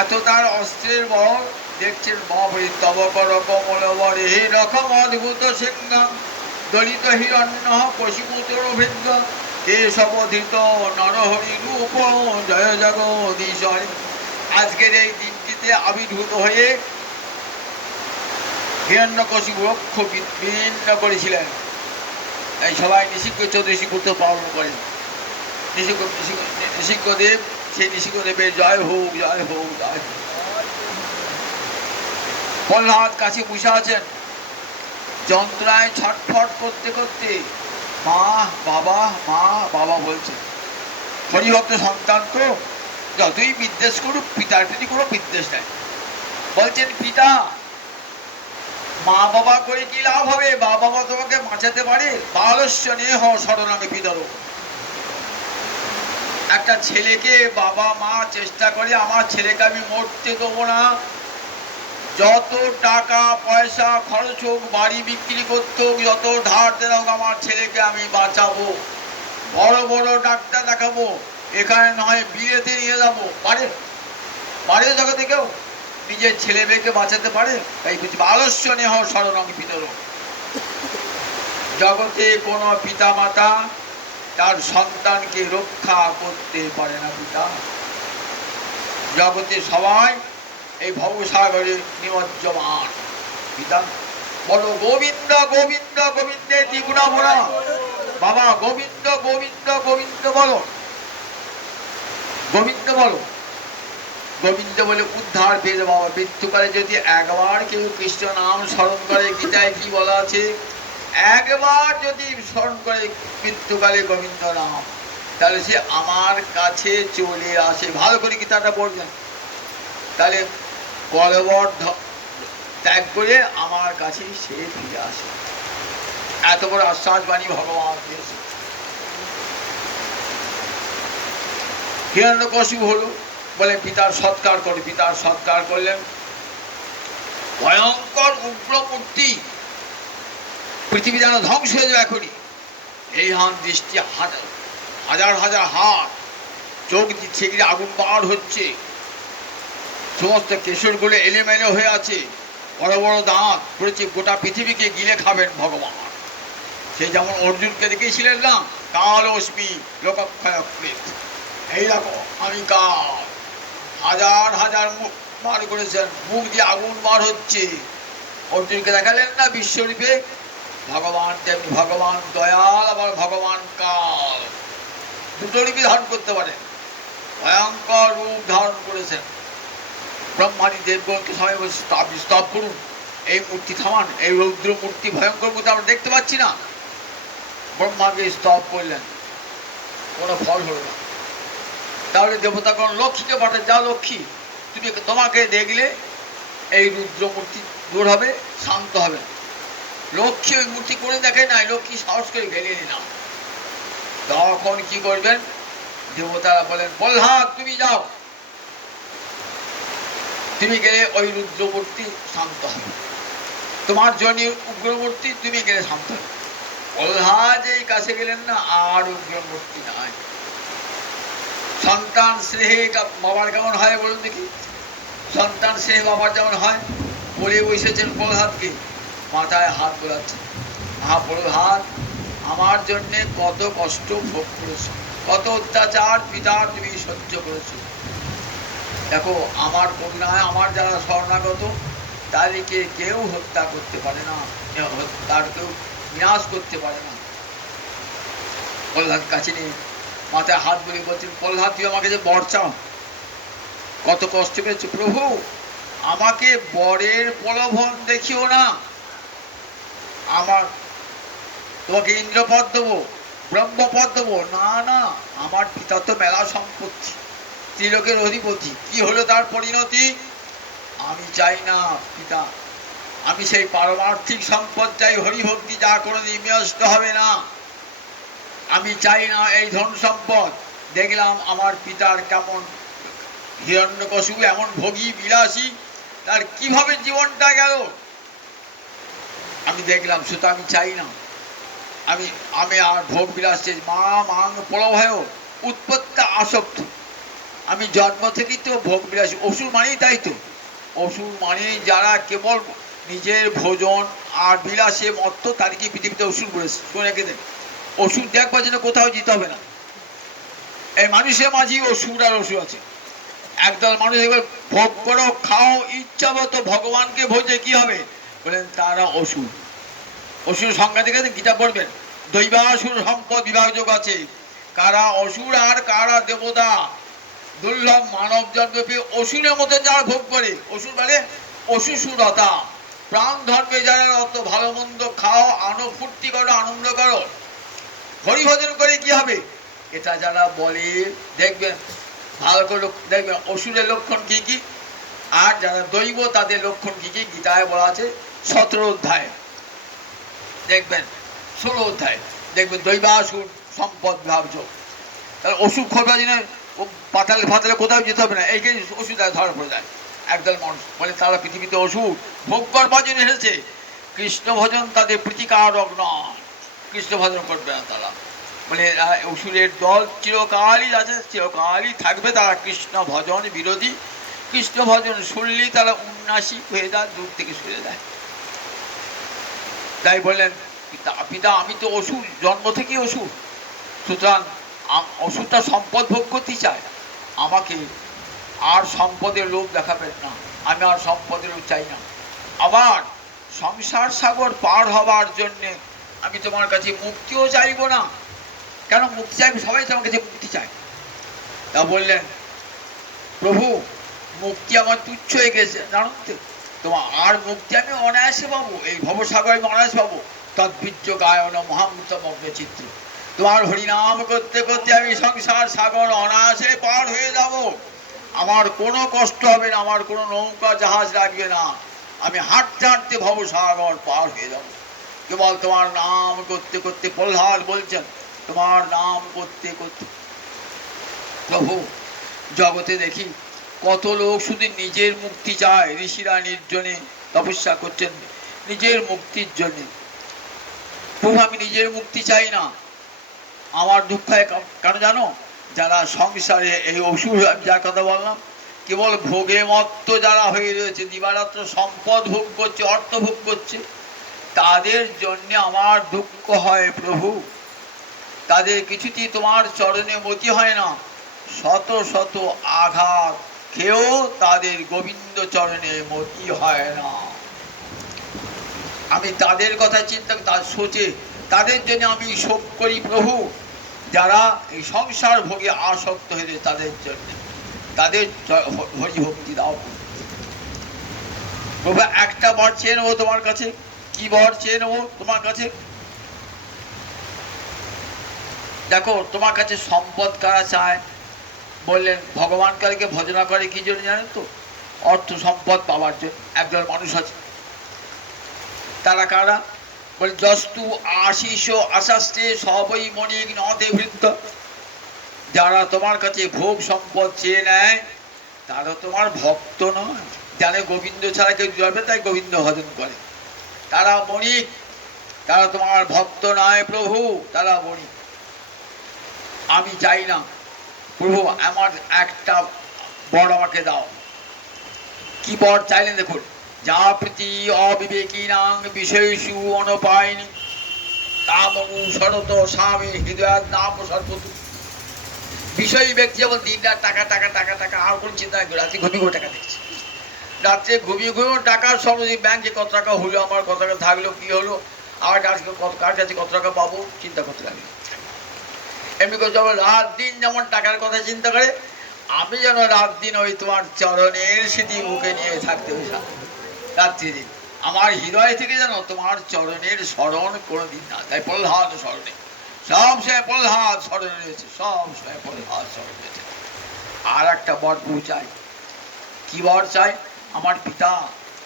এত তার অস্ত্রের বল দেখছেন। মহাবলী তব কর কমল বরে হে রকম অদ্ভুত সিংহ, দলিত হিরণ্য কশিপুত্র ভিন্ন, কেশবধিত নরহরি রূপ জয় জগদীশ্বরী। আজকের এই দিনটিতে আবির্ভূত হয়ে হিরণ্যকশিপু বক্ষ বিদীর্ণ করেছিলেন। এই সবাই নিষিদ্ধ চৌদশী পুত্র পালন করেন। নৃসিংহদেব, সেই নৃসিংহদেবের জয় হোক, জয় হোক, জয় হোক। প্রহ্লাদ কাছে বসে আছেন, যন্ত্রণায় ছটফট করতে করতে মা বাবা মা বাবা বলছে। হরিভক্ত সন্তান তো যতই বিদ্বেষ করুক, পিতার প্রতি কোনো বিদ্বেষ নেই। বলছেন, পিতা মা বাবা করে কি লাভ হবে? বাবা মা তোমাকে বাঁচাতে পারে? বালস্য নেহ শরণামে পিতর। একটা ছেলেকে বাবা মা চেষ্টা করে, আমার ছেলেকে আমি মরতে দেবো না, যত টাকা পয়সা খরচ হোক, বাড়ি বিক্রি করতে হোক, যত ধার দেওয়া হোক, আমার ছেলেকে আমি বাঁচাবো, বড় বড় ডাক্তার দেখাবো, এখানে নয় বিয়েতে নিয়ে যাবো। পারে? পারে জগতে কেউ নিজের ছেলে মেয়েকে বাঁচাতে পারে? তাই বুঝি আলস্য নেহ শরণং পিতর। জগতে কোনো পিতা মাতা তার সন্তানকে রক্ষা করতে পারে না। পিতা জগতে সবাই এই ভবসাগরে নিমজ্জমান। পিতা বলো গোবিন্দ গোবিন্দ গোবিন্দে দ্বিগুণা ভরা। বাবা গোবিন্দ গোবিন্দ গোবিন্দ বলো, গোবিন্দ বলো। গোবিন্দ বলে উদ্ধার পেয়ে যাবে বাবা। মৃত্যুকালে যদি একবার কেউ কৃষ্ণ নাম স্মরণ করে, গীতায় কি বলা আছে, একবার যদি স্মরণ করে মৃত্যুকালে গোবিন্দ নাম, তাহলে সে আমার কাছে চলে আসে। ভালো করে গীতাটা পড়বেন, তাহলে কলবর ত্যাগ করে আমার কাছে সে ফিরে আসে। এত বড় আশ্বাস বাণী ভগবান দিয়েছে। হিরণ্যকশিপু হলো, বলে পিতার সৎকার করে। পিতার সৎকার করলেন। ভয়ঙ্কর উগ্র মূর্তি, পৃথিবী যেন ধ্বংস হয়ে যাবে এখনই। এই হান দৃষ্টি, হাজার হাজার হাত, চোখ দিচ্ছে আগুন বার হচ্ছে, সমস্ত কেশরগুলো এলোমেলো হয়ে আছে, বড় বড় দাঁত পড়েছে, গোটা পৃথিবীকে গিলে খাবেন ভগবান। সে যেমন অর্জুনকে দেখেছিলেন না, কাল অস্মি লোকক্ষয়কৃত, এইরকম আমি কাল। হাজার হাজার মুখ বার করেছেন, মুখ দিয়ে আগুন বার হচ্ছে। অর্জুনকে দেখালেন না বিশ্বরূপে ভগবান, তেমনি ভগবান দয়াল, আবার ভগবান কাল, দুটো রূপই ধারণ করতে পারেন। ভয়ঙ্কর রূপ ধারণ করেছেন। ব্রহ্মাদি দেবগণকে সবাই স্তব করুন, এই মূর্তি থামান, এই রৌদ্র মূর্তি, ভয়ঙ্কর মূর্তি আমরা দেখতে পাচ্ছি না। ব্রহ্মাকে স্তব করলেন, কোনো ফল হলো না। তাহলে দেবতাগণ লক্ষ্মীকে পাঠান, যা লক্ষ্মী, তুমি তোমাকে দেখলে এই রুদ্র মূর্তি দূর হবে, শান্ত হবে। লক্ষ্মী ওই মূর্তি করে দেখে নাই, লক্ষ্মী সাহস করে গেলেন না। তখন কি করবেন, দেবতারা বলেন প্রহ্লাদ তুমি যাও, তুমি গেলে ওই রুদ্রমূর্তি শান্ত হবে, তোমার জন্য উগ্রমূর্তি, তুমি গেলে শান্ত হবে। প্রহ্লাদ এই কাছে গেলেন না, আর উগ্রমূর্তি নাই। সন্তান স্নেহে বাবার কেমন হয় বলুন দেখি, সন্তান স্নেহে বাবার যেমন হয়। বলে বসেছেন প্রহ্লাদকে, মাথায় হাত বোলাচ্ছেন, মহাপ্রহ্লাদ আমার জন্যে কত কষ্ট ভোগ করেছ, কত অত্যাচার পিতার তুমি সহ্য করেছ। দেখো আমার কন্যায়, আমার যারা শরণাগত, তাদেরকে কেউ হত্যা করতে পারে না, তার কেউ বিনাশ করতে পারে না। প্রহ্লাদ কাছে নিয়ে মাথায় হাত বলে বলছেন, প্রহ্লাদ তুই আমাকে যে বর চাও, কত কষ্ট পেয়েছ প্রভু, আমাকে বরের প্রলোভন দেখিও না। আমার তোমাকে ইন্দ্রপদ দেবো, ব্রহ্মপদ দেবো না, না, আমার পিতা তো মেলা সম্পত্তি, ত্রিলোকের অধিপতি, কি হলো তার পরিণতি? আমি চাই না পিতা, আমি সেই পারমার্থিক সম্পদ চাই, হরিভক্তি, যা কোনোদিন বিনষ্ট হবে না। আমি চাই না এই ধন সম্পদ। দেখলাম আমার পিতার কেমন, হিরণ্যকশিপু এমন ভোগী বিলাসী, তার কিভাবে জীবনটা গেল আমি দেখলাম, সেটা আমি চাই না। আমি আর ভোগ বিলাস, মা মাং প্রলভয় উৎপত্তি আসক্ত, আমি জন্ম থেকেই তো ভোগ বিলাসী। অসুর মানেই তাই তো, অসুর মানেই যারা কেবল নিজের ভোজন আর বিলাসে মত্ত, তাদেরকে পৃথিবীতে অসুর বলেছে। শুনে গেলেন, অসুর দেখবার জন্য কোথাও যেতে হবে না, এই মানুষের মাঝেই অসুর আর অসুর আছে। একদল মানুষ এবার ভোগ করো, খাও ইচ্ছা মতো, ভগবানকে ভোজে কি হবে বলেন, তারা অসুর। অসুর সংজ্ঞা থেকে গীতা পড়বেন, দৈবাসুর সম্পদ বিভাগযোগ আছে, কারা অসুর আর কারা দেবতা। দুর্লভ মানব জন্মে পেয়ে অসুরের মতো যারা ভোগ করে, অসুর মানে অসুসুরতা, প্রাণ ধর্মে যারা অত ভালো মন্দ খাও, ফুর্তি করো, আনন্দ করো, হরিভজন করে কি হবে, এটা যারা বলে দেখবেন, ভালো করে দেখবেন অসুরের লক্ষণ কি কি, আর যারা দৈব তাদের লক্ষণ কি কি, গীতায় বলা আছে 17 অধ্যায় দেখবেন, 16 অধ্যায় দেখবেন, দৈবাসুর সম্পদ বিভাগযোগ। তাহলে অসুর খোঁজা জন্য পাতালে ফাতালে কোথাও যেতে হবে না, এইখানে ওষুধ ধরা পড়ে যায়। একদল মানুষ বলে তারা পৃথিবীতে ওষুধ ভোগ করবার জন্য এসেছে, কৃষ্ণ ভজন তাদের প্রীতিকারক নয়, কৃষ্ণ ভজন করবে না তারা। বলে অসুরের দল চিরকালই আছে, চিরকালই থাকবে, তারা কৃষ্ণ ভজন বিরোধী। কৃষ্ণ ভজন শুনলেই তারা উন্নাসী হয়ে যায়, দূর থেকে সরে যায়। তাই বললেন পিতা আমি তো অসুর, জন্ম থেকেই অসুর, সুতরাং অসুরটা সম্পদ ভোগ করতে চায়, আমাকে আর সম্পদের লোভ দেখাবেন না, আমি আর সম্পদের লোভ চাই না। আবার সংসার সাগর পার হবার জন্যে আমি তোমার কাছে মুক্তিও চাইব না। কেন মুক্তি চাইবে? সবাই তোমার কাছে মুক্তি চায়। তা বললেন, প্রভু মুক্তি আমার তুচ্ছ হয়ে গেছে, জানো তো, তোমার আর মুক্তি আমি অনায়াসে পাবো, এই ভবসাগর আমি অনায়াসে পাবো। তদ্বীর্য গায়ন মহামৃতমগ্ন চিত্র, তোমার হরিনাম করতে করতে আমি সংসার সাগর অনায়াসে পার হয়ে যাব। আমার কোনো কষ্ট হবে না, আমার কোনো নৌকা জাহাজ লাগবে না, আমি হাঁটতে হাঁটতে ভবসাগর পার হয়ে যাব। কেবল তোমার নাম করতে করতে, প্রহ্লাদ বলছেন, তোমার নাম করতে করতে। প্রভু জগতে দেখি কত লোক শুধু নিজের মুক্তি চায়, ঋষিরা নির্জনে তপস্যা করছেন নিজের মুক্তির জন্য। প্রভু আমি নিজের মুক্তি চাই না। আমার দুঃখ হয় কেন জানো? যারা সংসারে এই অসুর, আমি যার কথা বললাম, কেবল ভোগে মত্ত যারা হয়ে রয়েছে, দিবারাত্র সম্পদ ভোগ করছে, অর্থ ভোগ করছে, তাদের জন্যে আমার দুঃখ হয় প্রভু। তাদের কিছুতেই তোমার চরণে মতি হয় না। শত শত আঘাত খেয়েও তাদের গোবিন্দ চরণে মতি হয় না। আমি তাদের কথা চিন্তা, তার সোচে তাদের জন্য আমি শোক করি প্রভু। যারা এই সংসার ভোগে আসক্ত হয়েছে তাদের জন্য, তাদের হরিভক্তি দাও প্রভু। একটা বর চেয়ে নেবো তোমার কাছে। কি বর চেয়ে নেবো তোমার কাছে? দেখো তোমার কাছে সম্পদ কারা চায়? বললেন ভগবান কালকে ভজনা করে কি জন্য জানেন তো? অর্থ সম্পদ পাওয়ার জন্য। একদল মানুষ আছে, তারা কারা? বলে যস্তু আশিস আশাস্তে সবই মণিক নদে বৃদ্ধ। যারা তোমার কাছে ভোগ সম্পদ চেয়ে নেয় তারা তোমার ভক্ত নয়, জানে গোবিন্দ ছাড়া কেউ যাবে, তাই গোবিন্দ ভজন করে। তারা বণিক, তারা তোমার ভক্ত নয় প্রভু, তারা বণিক। আমি চাই না প্রভু, আমার একটা বর আমাকে দাও। কি বর চাইলেন দেখুন, যা প্রীতি অবিবেকী নাং বিষয়সু অনুপায়নি তামনু শরত স্বামী হৃদয় নাম সর্বতু। বিষয়ী ব্যক্তি যেমন দিন রাত টাকা টাকা টাকা টাকা, আর কোন চিন্তা নেই, রাত্রে ঘুমিয়ে ঘুমিয়ে টাকা দেখছে, রাত্রে ঘুমিয়ে ঘুমিয়ে টাকার সর্বদিন ব্যাংকে কত টাকা হলো, আমার কত টাকা থাকলো, কি হলো, আমার কার কাছে কত টাকা পাবো, চিন্তা করতে লাগে। এমনি করে যখন রাত দিন যেমন টাকার কথা চিন্তা করে, আমি যেন রাত দিন ওই তোমার চরণের স্মৃতি মুখে নিয়ে থাকতে হবে রাত্রি দিন। আমার হৃদয় থেকে যেন তোমার চরণের স্মরণ কোনোদিন না তাই। প্রহ্লাদ স্মরণে, সব সময় প্রহ্লাদ স্মরণে রয়েছে, সব সময় প্রহ্লাদ স্মরণে রয়েছে। আর একটা বর প্রভু চাই। কি বর চাই? আমার পিতা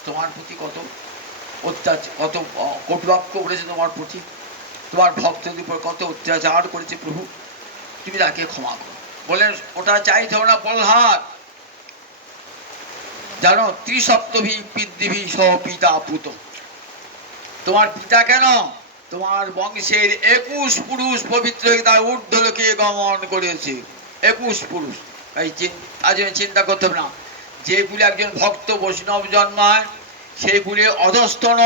তোমার প্রতি কত অত্যাচার, কত কটুবাক্য করেছে তোমার প্রতি, তোমার ভক্তদের উপর কত অত্যাচার করেছে প্রভু, তুমি তাকে ক্ষমা করো। বলেন ওটা চাইতে হবে না প্রহ্লাদ। জানো ত্রিসপ্তভী পৃথিবী সহ পিতা পুত। তোমার পিতা কেন? তোমার বংশের 21 পুরুষ পবিত্র হয়ে তার ঊর্ধ্বলোকে গমন করেছে। 21 পুরুষ। তাই আজ চিন্তা করতে হবে না, যেগুলি একজন ভক্ত বৈষ্ণব জন্মায় সেইগুলি অধস্তন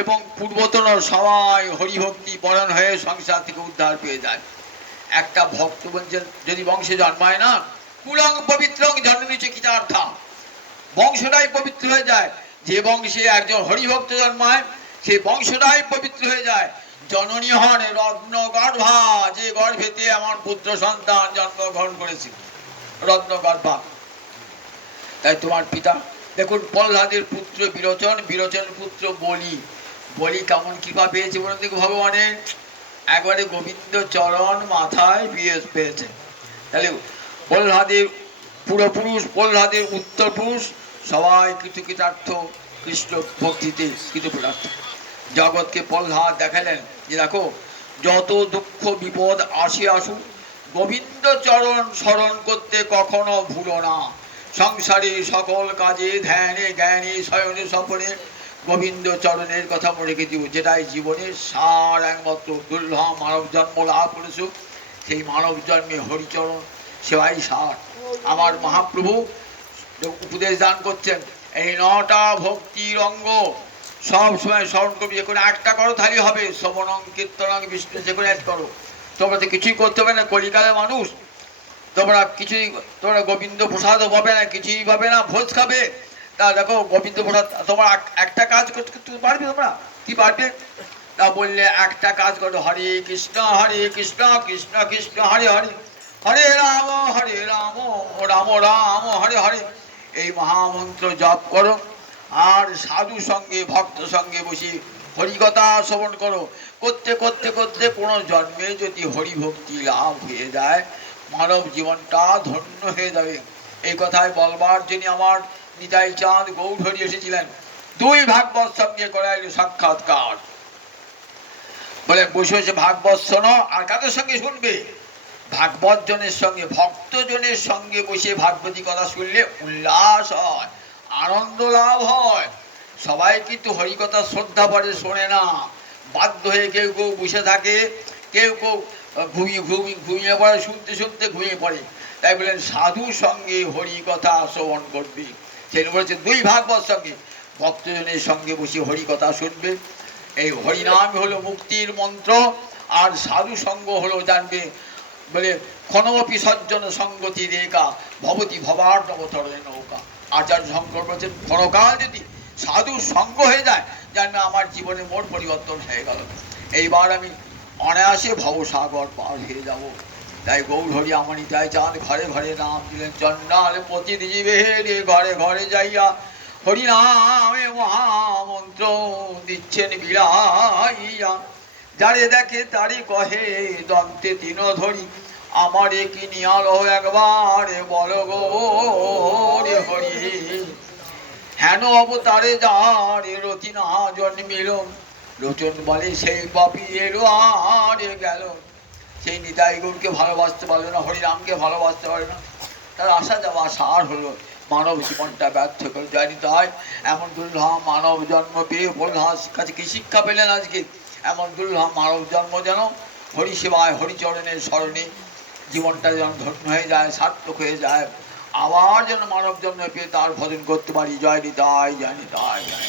এবং পূর্বতন সবাই হরিভক্তি বরণ হয়ে সংসার থেকে উদ্ধার পেয়ে যায়। একটা ভক্ত বলছেন যদি বংশে জন্মায় না, কুলং পবিত্রং জন্মিছে কৃতার্থা, বংশটাই পবিত্র হয়ে যায়। যে বংশে একজন হরিভক্ত জন্মায় সেই বংশটাই পবিত্র হয়ে যায়। জননী হন রত্ন গর্ভা, যে গর্ভেতে আমার পুত্র সন্তান জন্মগ্রহণ করেছে, রত্ন গর্ভা। তাই তোমার পিতা দেখুন, প্রহ্লাদের পুত্র বিরোচন, বিরোচনের পুত্র বলি। বলি কেমন কৃপা পেয়েছে বলুন দেখো ভগবানের? একবারে গোবিন্দ চরণ মাথায় পেয়েছে। তাহলে প্রহ্লাদের পূর্বপুরুষ, প্রহ্লাদের উত্তর পুরুষ সবাই কৃতকৃতার্থ, কৃষ্ণ ভক্তিতে কৃতকৃতার্থ। জগৎকে প্রহ্লাদ দেখালেন যে দেখো যত দুঃখ বিপদ আসে আসুক, গোবিন্দ চরণ স্মরণ করতে কখনো ভুলো না। সংসারে সকল কাজে ধ্যানে জ্ঞানে শয়নে স্বপনে গোবিন্দ চরণের কথা মনে রেখে দিব, যেটাই জীবনের সার একমাত্র দুর্লভ মানব জন্ম লাভ করেছ। সেই মানব জন্মে হরিচরণ সেবাই সার। আমার মহাপ্রভু উপদেশ দান করছেন, এই 9টা ভক্তির অঙ্গ সব সময় স্মরণ করবে। যে কোনো একটা করো তাহলেই হবে, শ্রবণং কীর্তনং বিষ্ণু, যে কোনো এক করো। তোমরা তো কিছুই করতে হবে না, কলিকালের মানুষ, তোমরা কিছুই, তোমরা গোবিন্দ প্রসাদও পাবে না, কিছুই পাবে না, ভোজ খাবে, তা দেখো গোবিন্দ প্রসাদ তোমার একটা কাজ করতে করতে পারবে, তোমরা কি পারবে? তা বললে একটা কাজ করো, হরে কৃষ্ণ কৃষ্ণ কৃষ্ণ হরে হরে, হরে রাম রাম রাম হরে হরে, এই মহামন্ত্র জপ করো। আর সাধু সঙ্গে ভক্ত সঙ্গে বসে হরিকথা শ্রবণ করো। করতে করতে করতে কোনো জন্মে যদি হরিভক্তি লাভ হয়ে যায়, মানব জীবনটা ধন্য হয়ে যাবে। এই কথায় বলবার জন্য আমার নিতাই চাঁদ গৌরহরি এসেছিলেন। দুই ভাগবত সঙ্গে করাইল সাক্ষাৎকার। বলে বসে বসে ভাগবত শোনো, আর কাদের সঙ্গে শুনবে? ভাগবত জনের সঙ্গে, ভক্তজনের সঙ্গে বসে ভাগবতী কথা শুনলে উল্লাস হয়, আনন্দ লাভ হয়। সবাই কিন্তু হরিকথা শ্রদ্ধা করে শোনে না, বাধ্য হয়ে কেউ কেউ বসে থাকে, কেউ কেউ ঘুমিয়ে পড়ে, শুনতে শুনতে ঘুমিয়ে পড়ে। তাই বলেন সাধু সঙ্গে হরিকথা শ্রবণ করবে। সেটা বলেছে দুই ভাগবত সঙ্গে, ভক্তজনের সঙ্গে বসে হরিকথা শুনবে। এই হরিনাম হলো মুক্তির মন্ত্র, আর সাধু সঙ্গ হলো জানবে বলে ক্ষণমপি সজ্জন সঙ্গতি রেখা ভবতী ভবার নবতরণে নৌকা। আচার্য শঙ্কর বলছেন ক্ষণকাল যদি সাধু সঙ্গ হয়ে যায়, জানবে আমার জীবনে মোট পরিবর্তন হয়ে গেল, এইবার আমি অনায়াসে ভবসাগর পার হয়ে যাব। তাই গৌরহরি আমার নিতাই চাঁদ ঘরে ঘরে নাম দিলেন, চন্ডাল পতি দিবে রে ঘরে ঘরে যাইয়া হরিনামে মহামন্ত্র দিচ্ছেন বিলাইয়া। যারে দেখে তারি কহে দন্তে তিন ধরি, আমারে কি নিয়ালো একবার বল গো রে হরি। হেন অবতারে যার রতি না জন্মিল, লোচন বলে সেই পাপি এলো আর গেল। সেই নিতাই গৌরকে ভালোবাসতে পারলো না, হরিরামকে ভালোবাসতে পারে না, তার আসা যাওয়া সার হলো, মানব জীবনটা ব্যর্থ করে যায়নি। তাই এমন দুর্লভ মানব জন্ম পেয়ে প্রধাস কাছে কি শিক্ষা পেলেন আজকে? এমন দুর্লভ মানব জন্ম যেন হরি সেবায় হরিচরণের স্মরণে জীবনটা যেন ধন্য হয়ে যায়, সার্থক হয়ে যায়, আবার যেন মানব জন্ম পেয়ে তার ভজন করতে পারি। জয় নিতাই, জয় নিতাই, জয়।